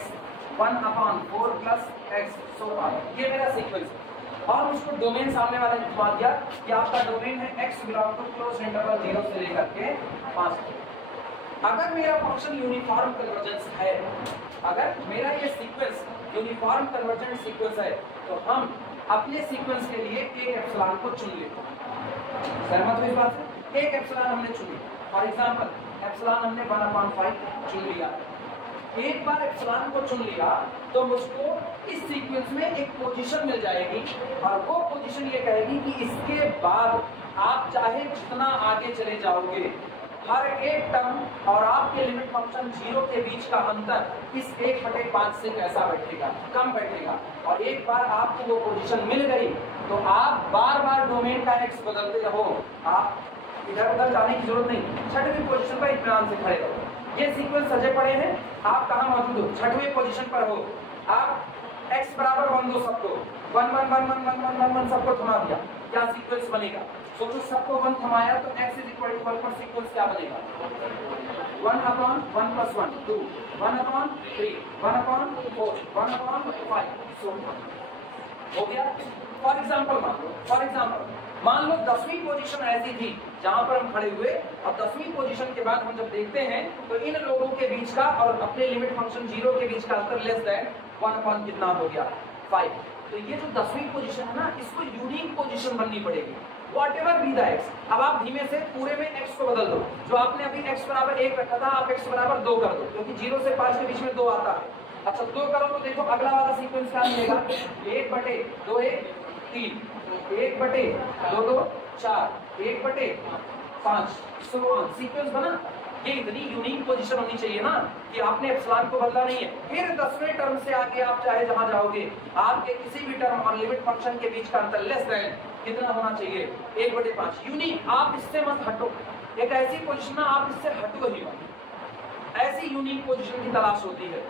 1/4 plus x, so on. ये मेरा सीक्वेंस है। और उसको डोमेन सामने वाले ने घुमा दिया कि आपका डोमेन है x belong to close interval 0 से लेकर के 5 तक। अगर मेरा फंक्शन यूनिफॉर्म कन्वर्जेंस है, अगर मेरा ये सीक्वेंस यूनिफॉर्म कन्वर्जेंट सीक्वेंस है, तो हम अपने सीक्वेंस के लिए एक एप्सिलॉन को चुन लेते हैं। सहमत हो इस बात से? एक एप्सिलॉन हमने चुन लिया। फॉर एग्जांपल एप्सिलॉन हमने 1/5 चुन लिया। एक बार एप्सिलॉन को चुन लिया तो मुझको इस सीक्वेंस में एक पोजीशन मिल जाएगी, और वो पोजीशन ये कहेगी कि इसके बाद आप चाहे जितना आगे चले जाओगे, हर एक टर्म और आपके लिमिट फंक्शन 0 के बीच का अंतर इस 1/5 से कैसा बैठेगा? कम बैठेगा। और एक बार आपको वो पोजीशन मिल गई तो आप बार बार डोमेन का एक्स बदलते रहो, आप इधर उधर जाने की जरूरत नहीं। 6वीं पोजीशन पर इत्मीनान से खड़े रहो। ये सीक्वेंस सजे पड़े हैं, आप कहाँ मौजूद हो? 6वीं पोजीशन पर हो। आप x बराबर 1 दो सबको, 1 1 1 1 1 1 1 1 सबको थमा दिया, क्या सीक्वेंस बनेगा? सोचो सबको 1 थमाया तो x इज इक्वल टू 1 पर सीक्वेंस क्या बनेगा? 1/1 प्लस 1 2, 1/3 1/4 1/5, सो हो गया। फॉर एग्जाम्पल मान लो 10वीं पोजीशन ऐसी थी जहां पर हम खड़े हुए, और 10वीं पोजीशन के बाद हम जब देखते हैं तो इन लोगों के बीच का और अपने लिमिट फंक्शन 0 के बीच का अंतर लेस देन 1 कितना हो गया? 5। तो ये जो 10वीं पोजीशन है ना, इसको यूनिक पोजीशन बननी पड़ेगी, whatever be the x। अब आप धीमे से पूरे में x को बदल दो। जो आपने अभी x बराबर 1 रखा था, आप x बराबर 2 कर दो, क्योंकि 0 से 5 के बीच में 2 आता है। अच्छा 2 करो तो देखो अगला वाला सीक्वेंस क्या मिलेगा? 1/2 1 3, 1/2 4, 1/5, सो ऑन। सीक्वेंस बना। ये इतनी यूनिक पोजीशन होनी चाहिए ना कि आपने एप्सिलॉन को बदला नहीं है। फिर 10वें टर्म से आगे आप चाहे जहां जाओगे, आपके किसी भी टर्म और लिमिट फंक्शन के बीच का अंतर लेस देन कितना होना चाहिए? 1/5। यूनिक, आप इससे मत हटो। एक ऐसी पोजीशन ना, आप इससे हटो ही मत। ऐसी यूनिक पोजीशन की तलाश होती है।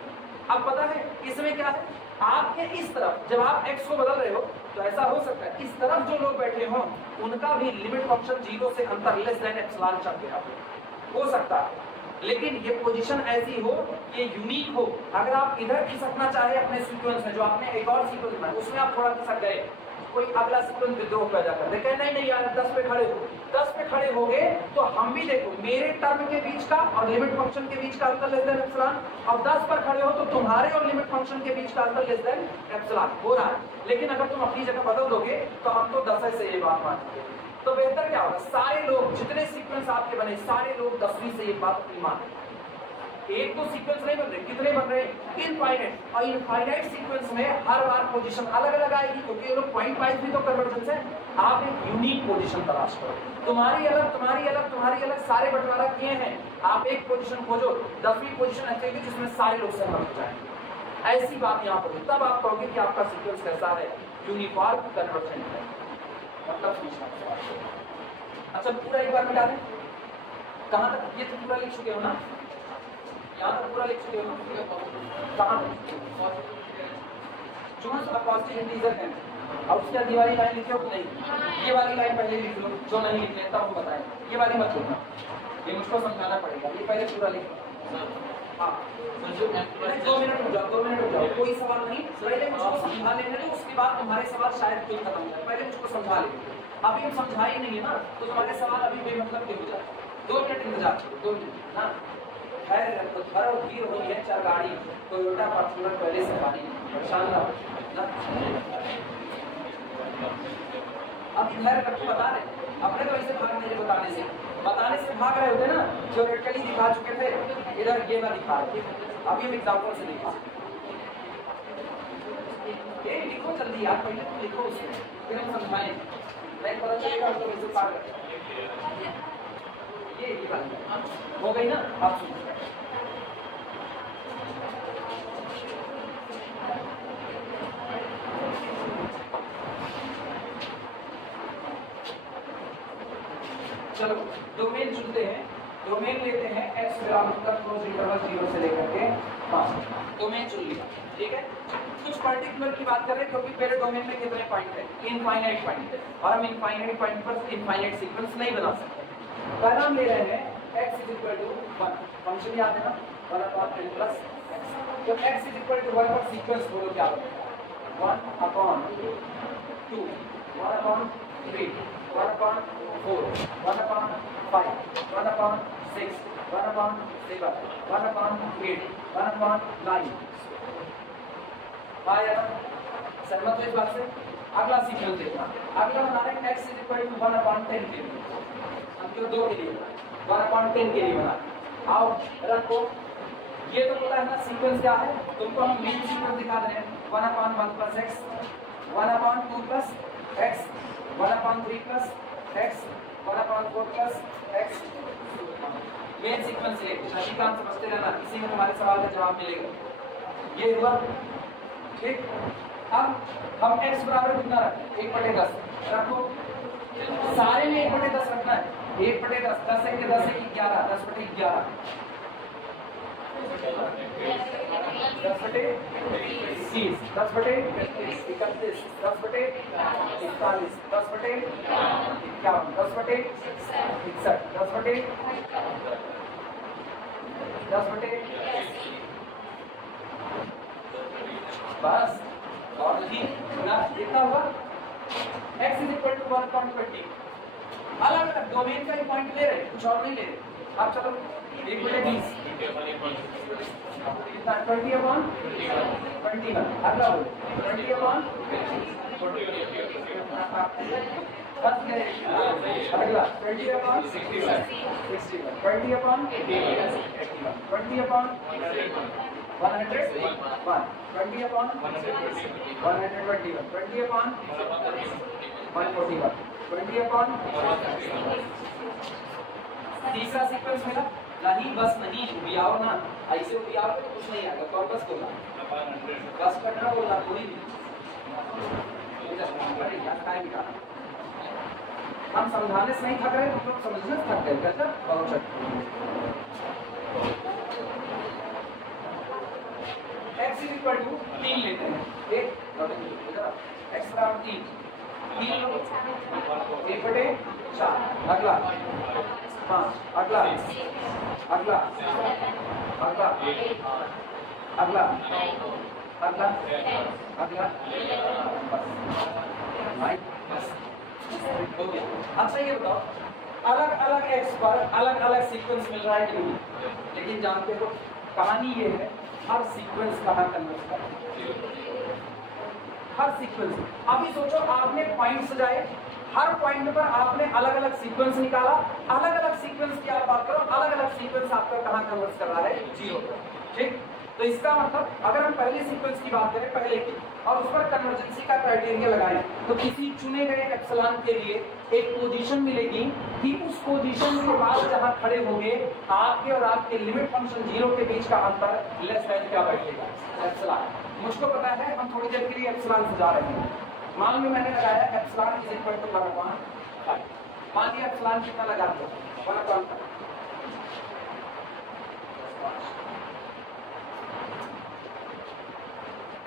अब पता है इसमें क्या है? आपके इस तरफ जब आप x को बदल रहे हो तो ऐसा हो सकता है इस तरफ जो लोग बैठे हो उनका भी लिमिट फंक्शन 0 से अंतर लेस देन एप्सिलॉन चल गया हो सकता है, लेकिन ये पोजीशन ऐसी हो, ये यूनिक हो। अगर आप इधर खिसकना चाहे अपने सीक्वेंस में, जो आपने एक और सीक्वेंस बनाया उसमें आप थोड़ा खिसक गए, कोई अगला सीक्वेंस विद्रोह पैदा कर दे, नहीं नहीं यार 10 पे खड़े हो, 10 पे खड़े हो गए तो हम भी देखो मेरे टर्म के बीच का और लिमिट फंक्शन के बीच का अंतर लेस देन एप्सिलॉन, और 10 पर खड़े हो तो तुम्हारे और लिमिट फंक्शन के बीच का अंतर लेस देन एप्सिलॉन हो रहा है। लेकिन अगर तुम अपनी जगह बदल दोगे तो हम तो 10 से ये बात मानेंगे। तो बेहतर क्या होगा? सारे लोग, जितने सीक्वेंस आपके बने, सारे लोग 10वीं से ये बात माने। एक तो सीक्वेंस नहीं बन रहे, कितने बन रहे? इनफाइनाइट। और इनफाइनाइट सीक्वेंस में हर बार पोजीशन अलग अलग आएगी, क्योंकि ये लोग पॉइंट वाइज भी तो कन्वर्जेंस है। आप एक यूनिक पोजीशन तलाश करो, तुम्हारी अलग तुम्हारी अलग तुम्हारी अलग, सारे बंटवारा किए हैं, आप एक पोजीशन खोजो। 10वीं पोजीशन ऐसी होगी जिसमें सारे लोग सहमत हो जाएंगे। ऐसी बात यहाँ पर तब आप कहोगे कि आपका सीक्वेंस कैसा है, यूनिफॉर्म कन्वर्जेंट है। मतलब अच्छा पूरा एक बार मिटा दें। कहाँ तक? ये तो पूरा लिख चुके हो ना, यहाँ तक पूरा लिख चुके हो ना। कहाँ तक? चूज अ पॉजिटिव इंटीजर है और उसके बाद ये वाली लाइन लिखे हो नहीं, ये वाली लाइन पहले लिख लो, जो नहीं लिख लेता वो बताए, ये वाली मत लिखना, ये मुझको समझाना पड़ेगा, ये पहले पूरा लिख। हाँ 2 मिनट रुक जाओ, 2 मिनट रुक जाओ, कोई सवाल नहीं, पहले मुझको समझा लेने दो, उसके बाद तुम्हारे सवाल शायद कोई खत्म हो जाए, पहले मुझको समझा लेंगे। अभी हम समझा ही नहीं है ना, तो तुम्हारे सवाल अभी बेमतलब के हो जाए। 2 मिनट इंतजार करो, 2 मिनट ना। खैर तो भरो भीड़ हो रही है, 4 गाड़ी, टोयोटा फॉर्च्यूनर पहले से गाड़ी शानदार ना। अब इधर करके बता रहे, अपने तो ऐसे भाग नहीं बताने से भाग रहे होते ना, थ्योरेटिकली दिखा चुके थे, इधर ये ना दिखा रहे। अभी हम एग्जांपल से दिखा, ये लिखो जल्दी यार, पहले तो लिखो उसमें, फिर हम समझाएं, नहीं पता चलेगा तो वैसे पार कर। ये बात हो गई ना। आप सुनो, चलो डोमेन चुनते हैं, डोमेन लेते हैं x बराबर तक क्लोज इंटरवल 0 से लेकर के 5। डोमेन चुन लिया, ठीक है। कुछ पर्टिकुलर की बात कर रहे हैं क्योंकि मेरे डोमेन में कितने पॉइंट है, इनफाइनाइट पॉइंट है, और हम इनफाइनाइट पॉइंट पर इनफाइनाइट सीक्वेंस नहीं बना सकते। पहला हम ले रहे हैं x = 1, फंक्शन याद है ना, 1/n + x। तो x = 1 पर सीक्वेंस बोलो क्या होगा, 1/2, 1/3, 1/4, 1/5, 1/6, 1/7, 1/8, 1/9। आया सहमत हो इस बात से? अगला सीक्वेंस देखना, अगला बना रहे हैं x = 1/10 के लिए, हम केवल 2 के लिए 1/10 के लिए बना। आओ रखो, ये तो पता है ना सीक्वेंस क्या है, तुमको हम मेन सीक्वेंस दिखा रहे हैं, 1/1 + x, 1/2 + x, 1/3 + x, 1/4 + x। Main sequence है, शशिकांत समझते रहना, इसी में तुम्हारे सवाल का जवाब मिलेगा। ये हुआ ठीक। अब हम x बराबर कितना रखें, 1/10 रखो, सारे में 1/10 रखना है, 1/10, 10 × 10 = 11, 10/11, 10/30, 10/31, 10/41, 10/51, 10/61, 10/62, 10/63, बस और नहीं ना, कितना होगा x = 1/20। अलग अलग डोमेन का ही पॉइंट ले रहे, कुछ और नहीं ले रहे। अब चलो 1/20 कितना, 20/21, अगला बोलो 20/41, अगला 20/61, 20/81, 20/101, 20/121, 20/141, 20/141। तीसरा सीक्वेंस मिला नहीं, बस नहीं उबियाओ ना, ऐसे उबियाओ तो कुछ नहीं आएगा, कॉर्पस बोला, बस करना बोला, कोई नहीं हम समझाने से नहीं थक रहे, तुम लोग समझने से थक गए, कहते बहुत अच्छा। x = 3 लेते हैं, एक x बराबर 3, 1/4, अगला 5, अगला अगला अगला अगला अगला अगला, अच्छा ये बताओ अलग अलग x पर अलग अलग सीक्वेंस मिल रहा है कि नहीं, लेकिन जानते हो कहानी ये है, हर सीक्वेंस कहाँ कन्वर्ट कर, हर सीक्वेंस। अभी सोचो आपने पॉइंट सजाए, हर पॉइंट पर आपने अलग अलग सीक्वेंस निकाला, अलग अलग सीक्वेंस की आप बात करो, अलग अलग सीक्वेंस आपका कहाँ कन्वर्ट कर रहा है, 0 पर, ठीक। तो इसका मतलब अगर हम पहले सीक्वेंस की बात करें पहले की और उस पर कन्वर्जेंसी का क्राइटेरिया लगाएं तो किसी चुने गए एप्सिलॉन के लिए एक पोजीशन मिलेगी कि उस पोजीशन के बाद जहां खड़े होंगे आपके और आपके लिमिट फंक्शन 0 के बीच का अंतर लेस देन क्या बैठेगा, एप्सिलॉन। मुझको पता है हम थोड़ी देर के लिए एप्सिलॉन से जा रहे हैं। मान लो मैंने लगाया एप्सिलॉन इज इक्वल टू 1/5। मान लिया एप्सिलॉन कितना लगा दो 1/5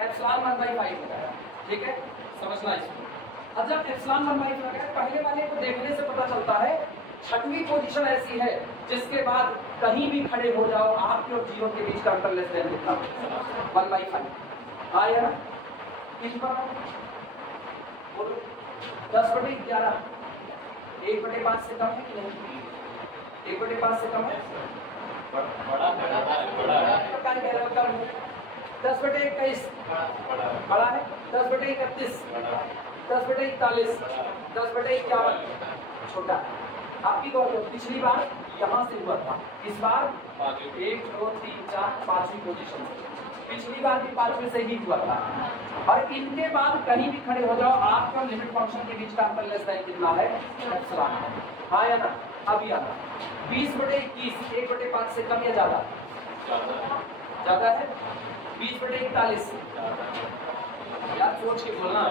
एप्सिलॉन 1/5 लगाया, ठीक है, समझना इसको। अब जब एप्सिलॉन 1/5 लगाया पहले वाले को देखने से पता चलता है छठवीं पोजीशन ऐसी है जिसके बाद कहीं भी खड़े हो जाओ आपके और 0 के बीच का अंतर लेस देन कितना 1/5 आया ना। इस बार बोलो 10/11 1/5 से कम है कि नहीं? 1/5 से कम है, बड़ा तो क्या कह रहे हो कम है? 10/21 बड़ा है, 10/31 10/41 10/51 छोटा। आपकी गौर करो पिछली बार यहाँ से हुआ था, इस बार 1 2 3 4 5वीं पोजीशन, पिछली बार भी 5वीं से ही हुआ था। और इनके बाद कहीं भी खड़े हो जाओ आपके और लिमिट फंक्शन के बीच का अंतर लेस देन कितना है, एप्सिलॉन। हाँ या ना? अभी आता 20/21 1/5 से कम या ज्यादा? ज्यादा है। 20/41 यार सोच के बोलना।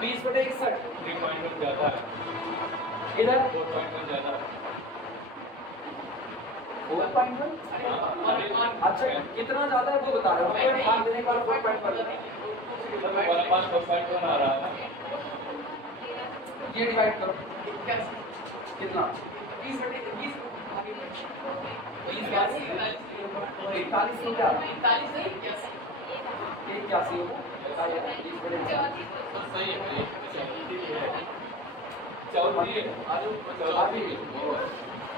20/61 3.1 ज्यादा है, इधर 4.1 ज्यादा है। 4.1 अच्छा कितना ज्यादा है वो बता रहे हो? भाग देने के बाद 4.1 हमारे पास 4.1 आ रहा है, ये डिवाइड करो कितना 20/21 41 हो क्या 81 होगा। सही है।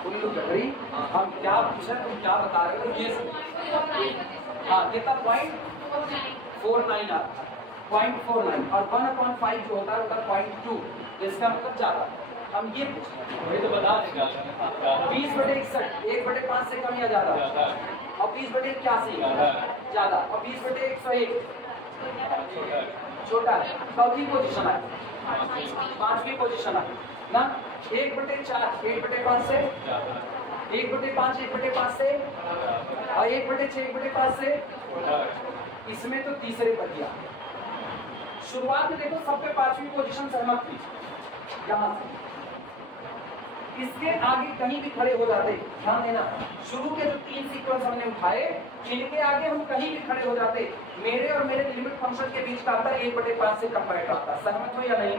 उल्लू गहरी हम क्या पूछे तुम क्या बता रहे हो ये सब। हाँ कितना 0.49 आता है 0.49 और 1/5 जो होता है होता है 0.2, इसका मतलब ज्यादा। हम ये पूछ रहे हैं वही तो बता देगा 20/61 1/5 से कम या ज्यादा और 20/81 ज्यादा और 20/101 छोटा है। चौथी पोजीशन है, 5वीं पोजीशन है ना। 1/4 1/5 से 1/5 1/5 से और 1/6 1/5 से, इसमें तो तीसरे पर गया। शुरुआत में देखो सब पे 5वीं पोजीशन सहमत थी यहाँ से, इसके आगे कहीं भी खड़े हो जाते, ध्यान देना शुरू के जो 3 सीक्वेंस हमने उठाए इनके आगे हम कहीं भी खड़े हो जाते मेरे और मेरे लिमिट फंक्शन के बीच का अंतर 1/5 से कम बैठ रहा था। सहमत हो या नहीं?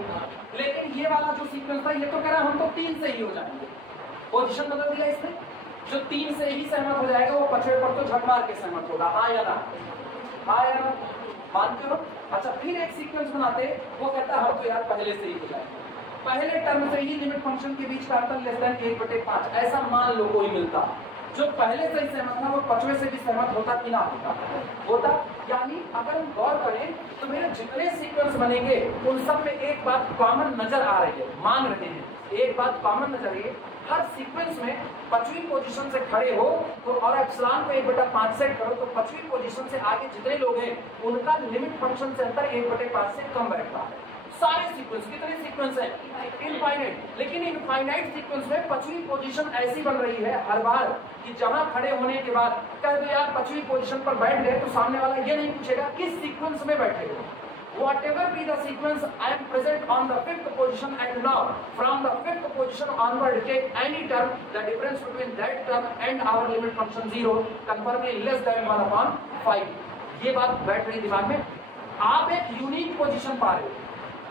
लेकिन ये वाला जो सीक्वेंस था ये तो कह रहा हम तो 3 से ही हो जाएंगे, पोजीशन बदल दिया इसने। जो 3 से ही सहमत हो जाएगा वो 5वें पर तो झक मार के सहमत होगा। हाँ या ना? हाँ या ना? मानते हो? अच्छा फिर एक सीक्वेंस बनाते, वो कहता हम तो यार पहले से ही हो जाएंगे, पहले टर्म से ही लिमिट फंक्शन के बीच का अंतर लेस देन 1/5। ऐसा मान लो कोई मिलता जो पहले से ही सहमत था वो 5वें से भी सहमत होता कि ना होता। यानी अगर हम गौर करें तो मेरे जितने सीक्वेंस बनेंगे उन सब में एक बात कॉमन नजर आ रही है, मान रहे हैं एक बात कॉमन नजर है। हर सीक्वेंस में 5वीं पोजीशन से खड़े हो तो और एप्सिलॉन को 1/5 सेट करो तो 5वीं पोजीशन से आगे जितने लोग हैं उनका लिमिट फंक्शन से अंतर 1/5 से कम बैठता है। सारे सीक्वेंस, कितने सीक्वेंस हैं? इनफाइनाइट। लेकिन इनफाइनाइट सीक्वेंस में 5वीं पोजीशन ऐसी बन रही है हर बार कि जहां खड़े होने के बाद कह दो यार 5वीं पोजीशन पर बैठ गए तो सामने वाला ये नहीं पूछेगा किस सीक्वेंस में बैठे हो। Whatever be the sequence, I am present on the 5th position and now from the 5th position onward take any term, the difference between that term and our limit function 0 confirmably less than 1/5। ये बात बैठ रही दिमाग में। आप एक यूनिक पोजीशन पा रहे हो,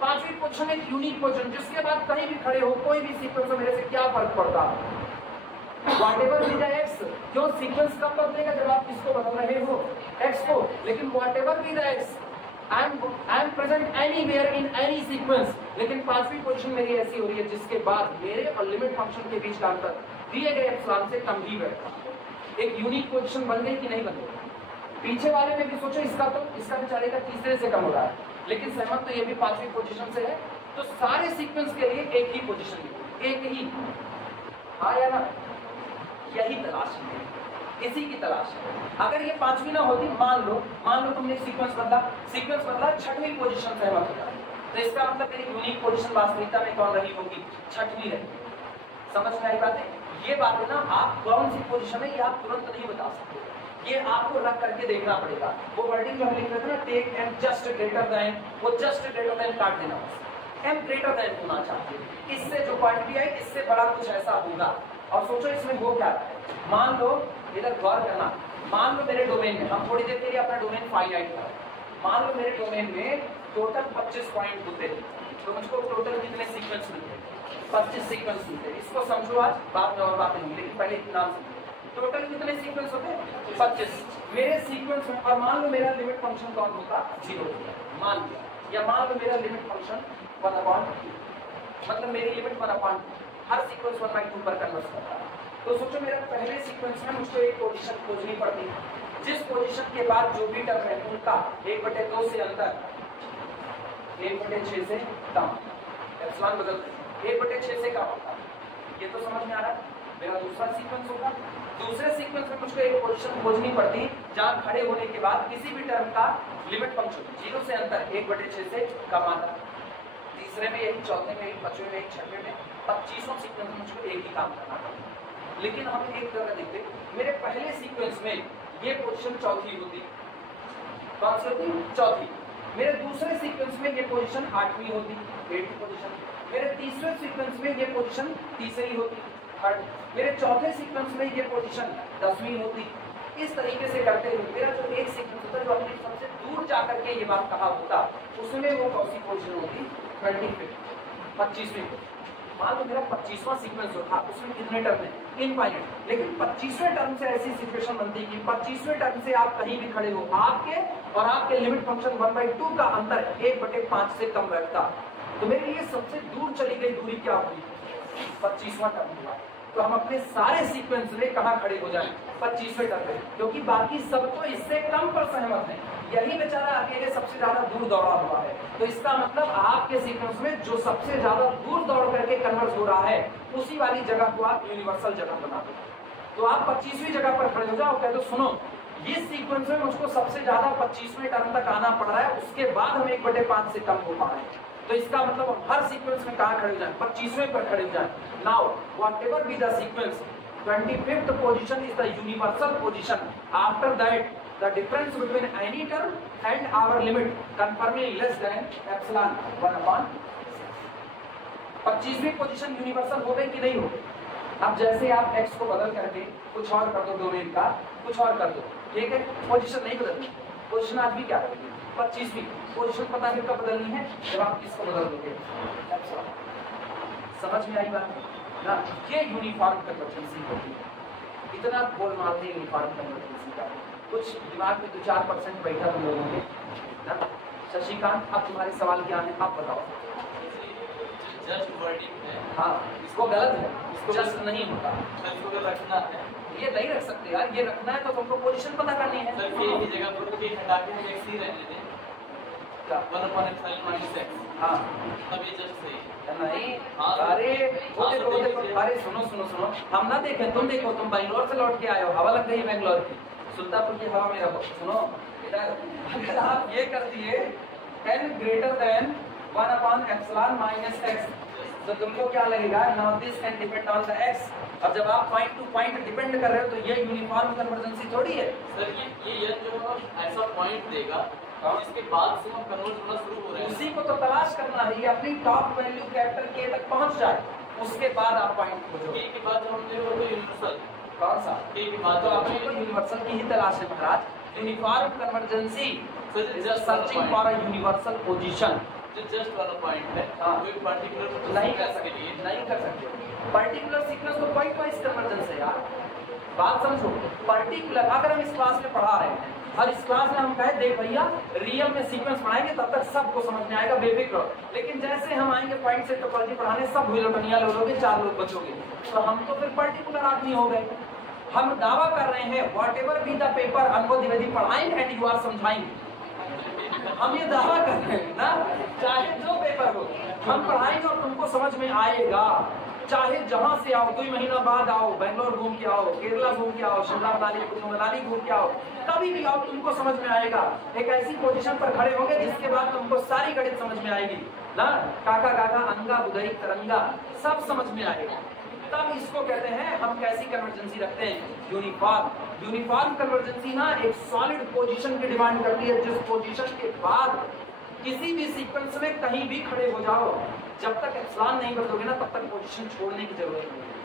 5वीं पोजीशन एक यूनिक पोजीशन जिसके बाद कहीं भी खड़े हो कोई भी सीक्वेंस में मेरे से क्या फर्क पड़ता है? Whatever be the x, क्यों सीक्वेंस कब बदलेगा जब आप किसको बदल रहे हो? x को। लेकिन whatever be the x, I am present anywhere in any sequence, लेकिन 5वीं पोजीशन मेरी ऐसी हो रही है जिसके बाद मेरे और लिमिट फंक्शन के बीच का अंतर दिए गए एप्सिलॉन से कम ही बैठता। एक यूनिक पोजीशन बन गई कि नहीं बन गई? पीछे वाले में भी सोचो, इसका बेचारे का तीसरे से कम हो रहा है, लेकिन सहमत तो ये भी 5वीं पोजीशन से है। तो सारे सीक्वेंस के लिए एक ही पोजीशन, एक ही। हाँ या ना? यही तलाश है। इसी की तलाश है। अगर ये पांचवी ना होती, मान लो तुमने सीक्वेंस बदला, छठवीं पोजीशन सहमत हो जाए, तो इसका मतलब मेरी यूनिक पोजीशन वास्तविकता में कौन रही होगी? छठवीं रही। समझ में आई बात है? ये बात है ना, आप कौन सी पोजीशन है ये आप तुरंत नहीं बता सकते, ये आपको रख करके देखना पड़ेगा। वो वर्डिंग जो हम लिख रहे थे ना, take m just greater than, वो जस्ट ग्रेटर देन काट देना, एम ग्रेटर देन होना चाहिए। इससे जो क्वांटिटी आई, इससे बड़ा कुछ ऐसा होगा। और सोचो इसमें हो क्या है, मान लो इधर गौर करना, मान लो मेरे डोमेन में, हम थोड़ी देर के लिए अपना डोमेन फाइनाइट करें, मान लो मेरे डोमेन में टोटल 25 पॉइंट होते हैं, तो मुझको टोटल कितने सीक्वेंस मिलते हैं? 25 सीक्वेंस मिलते हैं। इसको समझो, आज बाद में और बातें होंगी, लेकिन पहले इतना समझो, टोटल कितने सीक्वेंस होते हैं? 25 मेरे सीक्वेंस में। और मान लो मेरा लिमिट फंक्शन कौन होता? 0 मान लिया, या मान लो मेरा लिमिट फंक्शन 1/2, मतलब मेरी लिमिट 1/2, हर सीक्वेंस 1/2 पर कन्वर्ट करता है। तो सोचो मेरा पहले सीक्वेंस में मुझको एक पोजीशन खोजनी पड़ती है, जिस पोजीशन के बाद जो भी टर्म है उनका 1/2 से अंतर 1/6 से कम, एप्सिलॉन बदलते 1/6 से कम होता है। ये तो समझ में आ रहा है। मेरा दूसरा सीक्वेंस होगा, दूसरे सीक्वेंस में मुझको एक पोजीशन खोजनी पड़ती जहां खड़े होने के बाद किसी भी टर्म का लिमिट फंक्शन 0 से अंतर 1/6 से कम आता है। तीसरे में यही, चौथे में यही, पांचवें में यही, छठवें में 25 सीक्वेंस में मुझको एक ही काम करना पड़ता है। लेकिन हम एक जगह देखते, मेरे पहले सीक्वेंस में ये पोजीशन चौथी होती, कौन सी होती? चौथी। मेरे दूसरे सीक्वेंस में ये पोजीशन 8वीं होती, 8वीं पोजीशन। मेरे तीसरे सीक्वेंस में ये पोजीशन तीसरी होती, 3rd। मेरे चौथे सीक्वेंस में ये पोजीशन 10वीं होती। इस तरीके से करते हुए मेरा जो एक सीक्वेंस होता है, जो अपने सबसे दूर जाकर के ये बात कहा होता, उसमें वो कौन सी पोजीशन होती? 25वीं। मान लो मेरा 25वां सीक्वेंस होता, उसमें कितने टर्म है? इनफाइनाइट। लेकिन 25वें टर्म से ऐसी सिचुएशन बनती है कि 25वें टर्म से आप कहीं भी खड़े हो, आपके और आपके लिमिट फंक्शन 1/2 का अंतर 1/5 से कम बैठता। तो मेरे लिए सबसे दूर चली गई दूरी क्या हुई? 25वां टर्म हुआ। तो हम अपने सारे सीक्वेंस में कहाँ खड़े हो जाएं? 25वें टर्म में, क्योंकि बाकी सब तो इससे कम पर सहमत है, यही बेचारा अकेले सबसे ज्यादा दूर दौड़ा हुआ है। तो इसका मतलब आपके सीक्वेंस में जो सबसे ज्यादा दूर दौड़ करके कन्वर्ट हो रहा है, उसी वाली जगह को आप यूनिवर्सल जगह बना दो। तो आप 25वीं जगह पर खड़े हो जाओ, कहते सुनो इस सीक्वेंस में मुझको सबसे ज्यादा 25वें टर्म तक आना पड़ रहा है, उसके बाद हम 1/5 से कम हो पा रहे हैं। तो इसका मतलब हम हर सीक्वेंस में कहाँ खड़े हो जाए? 25वें पर खड़े हो जाए। Now whatever be the sequence, 25th position is the universal position. After that, the difference between any term and our limit confirming less than epsilon 1/6. 25वीं पोजीशन यूनिवर्सल हो गई कि नहीं हो गई? अब जैसे आप x को बदल करके कुछ और कर दो, डोमेन का कुछ और कर दो, ठीक है, पोजीशन नहीं बदलनी, पोजीशन आज भी क्या है? 25वीं पोजीशन। पता है कब बदलनी है? जब आप इसको बदल दोगे एप्सिलॉन। समझ में आई बात ना? ये यूनिफॉर्म कन्वर्जेंसी होती है। इतना गोलमाल नहीं यूनिफॉर्म कन्वर्जेंसी का, कुछ दिमाग में 2-4% बैठा तुम लोगों के ना। शशिकांत, अब तुम्हारे सवाल क्या है, आप बताओ। जस्ट वर्डिंग है, हाँ, इसको गलत है, इसको जस्ट नहीं होता, इसको भी रखना है। ये नहीं रख सकते यार, ये रखना है तो तुमको पोजीशन पता करनी है। सर ये की जगह पर के हटा के हम x ही रहने दें, क्या 1/epsilon - x। हाँ, तब ये जस्ट सही है। नहीं, हाँ, अरे वो देखो, तो देखिए। अरे सुनो, हम ना देखें, तुम देखो, तुम बैंगलोर से लौट के आए हो, हवा लग गई बैंगलोर की, सुल्तानपुर की हवा में रहो। सुनो इधर, अगर आप ये कर दिए n greater than 1/epsilon - x, तो तुमको क्या लगेगा? Now this can depend on the x। अब जब आप पॉइंट टू पॉइंट डिपेंड कर रहे हो, तो ये यूनिफॉर्म कन्वर्जेंसी थोड़ी है सर। ये जो ऐसा पॉइंट देगा जिसके बाद से हम कन्वर्ट होना शुरू हो रहे हैं, उसी को तो तलाश करना है। ये अपनी टॉप वैल्यू कैपिटल K तक पहुंच जाए, उसके बाद आप पॉइंट खोजो। k के बाद जब हम देखो तो यूनिवर्सल, कौन सा? k के बाद तो अपने को यूनिवर्सल की ही तलाश है महाराज। Uniform convergence is searching for a universal position. जो जस्ट वाला पॉइंट है, हाँ। कोई पर्टिकुलर नहीं कर सकते, नहीं कर सकते। पर्टिकुलर सीक्वेंस तो पॉइंट वाइज कन्वर्जेंस है यार, बात समझो। पर्टिकुलर अगर हम इस क्लास में पढ़ा रहे हैं और इस क्लास में हम कहे देख भैया रियल में सीक्वेंस पढ़ाएंगे, तब तक सबको समझ में आएगा, बेफिक्र। लेकिन जैसे हम आएंगे पॉइंट से टोपोलॉजी पढ़ाने, सब हुइलोटनिया लोगे, 4 लोग बचोगे, तो हम तो फिर पर्टिकुलर आदमी हो गए। हम दावा कर रहे हैं व्हाटएवर बी द पेपर अनुभव द्विवेदी पढ़ाएंगे एंड यू आर समझाएंगे। हम ये दावा कर रहे हैं ना, चाहे जो पेपर हो हम पढ़ाएंगे और तुमको समझ में आएगा। चाहे जहां से आओ, 2 महीना बाद आओ, बेंगलोर घूम के आओ, केरला घूम के आओ, शिमला मनाली घूम के आओ, कभी भी आओ तुमको समझ में आएगा। एक ऐसी पोजीशन पर खड़े होंगे जिसके बाद तुमको सारी गणित समझ में आएगी ना, काका काका अंगा बुधई तरंगा सब समझ में आएगा। तब इसको कहते हैं हम कैसी कन्वर्जेंसी रखते हैं, यूनिफॉर्म। यूनिफॉर्म कन्वर्जेंसी ना एक सॉलिड पोजीशन की डिमांड करती है, जिस पोजीशन के बाद किसी भी सीक्वेंस में कहीं भी खड़े हो जाओ, जब तक एप्सिलॉन नहीं बदलोगे ना तब तक पोजीशन छोड़ने की जरूरत नहीं है।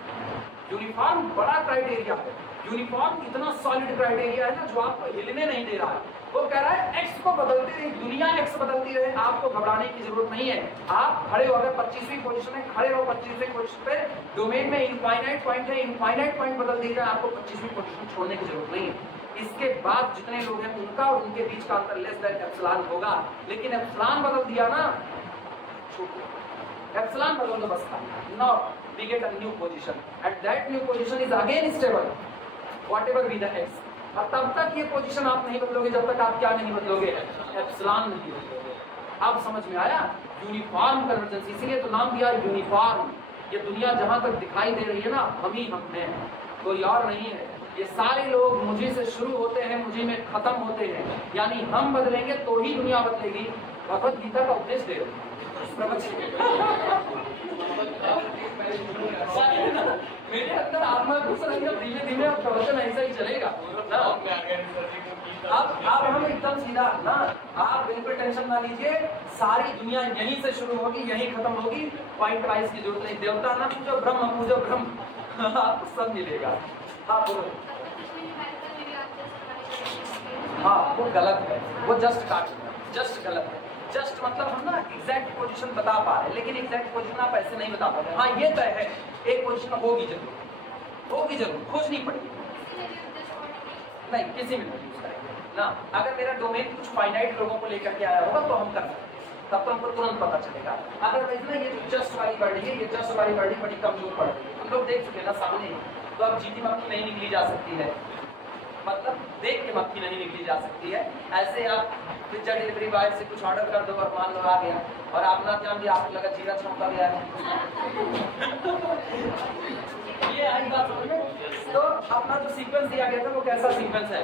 यूनिफॉर्म बड़ा क्राइटेरिया है, यूनिफॉर्म इतना सॉलिड क्राइटेरिया है ना जो आपको हिलने नहीं दे रहा है। वो कह रहा है एक्स को बदलते रहे, दुनिया एक्स बदलती रहे, आपको घबराने की जरूरत नहीं है। आप खड़े हो, अगर 25वीं पोजीशन में खड़े रहो, 25वीं पोजीशन पे डोमेन में इनफाइनाइट पॉइंट है, इनफाइनाइट पॉइंट बदल दीजिए, आपको 25वीं पोजीशन छोड़ने की जरूरत नहीं है। इसके बाद जितने लोग हैं उनका और उनके बीच का अंतर लेस देन एप्सिलॉन होगा, लेकिन एप्सिलॉन बदल दिया ना, एप्सिलॉन बदल दो बस, now we get a new position and that new position is again stable whatever be the x। और तब तक ये पोजीशन आप नहीं बदलोगे जब तक आप क्या नहीं बदलोगे, एप्सिलॉन नहीं बदलोगे। अब समझ में आया यूनिफॉर्म कन्वर्जेंसी, इसीलिए तो नाम दिया यूनिफॉर्म। ये दुनिया जहां तक दिखाई दे रही है ना, हम ही हम हैं, कोई और नहीं है। ये सारे लोग मुझे से शुरू होते हैं, मुझे में खत्म होते हैं, यानी हम बदलेंगे तो ही दुनिया बदलेगी। भगवत गीता का उपदेश दे मेरे अंदर आत्मा घुस रही है, धीमे धीमे अब प्रवचन ऐसा ही चलेगा। अब हम एकदम सीधा ना, आप बिल्कुल टेंशन ना लीजिए, सारी दुनिया यहीं से शुरू होगी यहीं खत्म होगी, पॉइंट वाइज की जरूरत नहीं। देवता ना पूजो, ब्रह्म पूजो, ब्रह्म आपको सब मिलेगा। हाँ बोलो। हाँ वो गलत है, वो जस्ट गलत है। जस्ट मतलब हम ना एग्जैक्ट पोजीशन बता पा रहे हैं, लेकिन एग्जैक्ट पोजीशन आप ऐसे नहीं बता पाते। हाँ ये तय है एक पोजीशन होगी जरूर, खोजनी पड़ेगी, नहीं किसी में नहीं यूज करेंगे ना। अगर मेरा डोमेन कुछ फाइनाइट लोगों को लेकर के आया होगा तो हम कर सकते हैं, तब तो हमको तुरंत पता चलेगा। अगर ना ये जस्ट वाली वर्ड है, ये जस्ट वाली वर्ड बड़ी कमजोर पड़ रही है, हम लोग देख चुके ना सामने, तो अब जीती मक्खी नहीं निकली जा सकती है, मतलब देख के मक्खी नहीं निकली जा सकती है। ऐसे आप पिज्जा डिलीवरी बॉय से कुछ ऑर्डर कर दो और मान लो आ गया, और आप ना ध्यान दिया आपको लगा जीरा छौंका गया है ये आई बात समझ में। तो अपना जो सीक्वेंस दिया गया था वो कैसा सीक्वेंस है,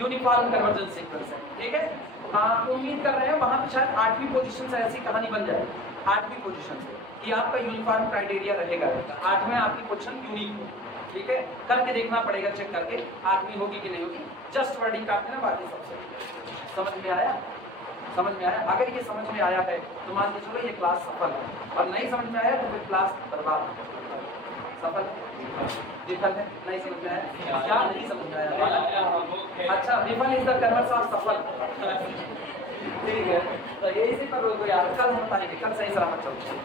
यूनिफॉर्म कन्वर्जेंस सीक्वेंस है, ठीक है। उम्मीद कर रहे हैं वहां पे शायद 8वीं पोजीशन से ऐसी कहानी बन जाए, 8वीं पोजीशन से कि आपका यूनिफॉर्म क्राइटेरिया रहेगा, 8वें आपकी पोजीशन यूनिक हो, ठीक है। करके देखना पड़ेगा, चेक करके 8वीं होगी कि नहीं होगी। जस्ट वर्डिंग काटना, बाकी सबसे समझ में आया। अगर ये समझ में आया है तो मान के चलो ये क्लास सफल है, और नहीं समझ में आया तो फिर क्लास बर्बाद है। सफल विफल है, नहीं समझ में आया, क्या नहीं समझ में आया? अच्छा, विफल इज द कन्वर्स ऑफ सफल ठीक है, तो यही से पर यार कल हम बताएंगे, कल सही सलामत चलते हैं।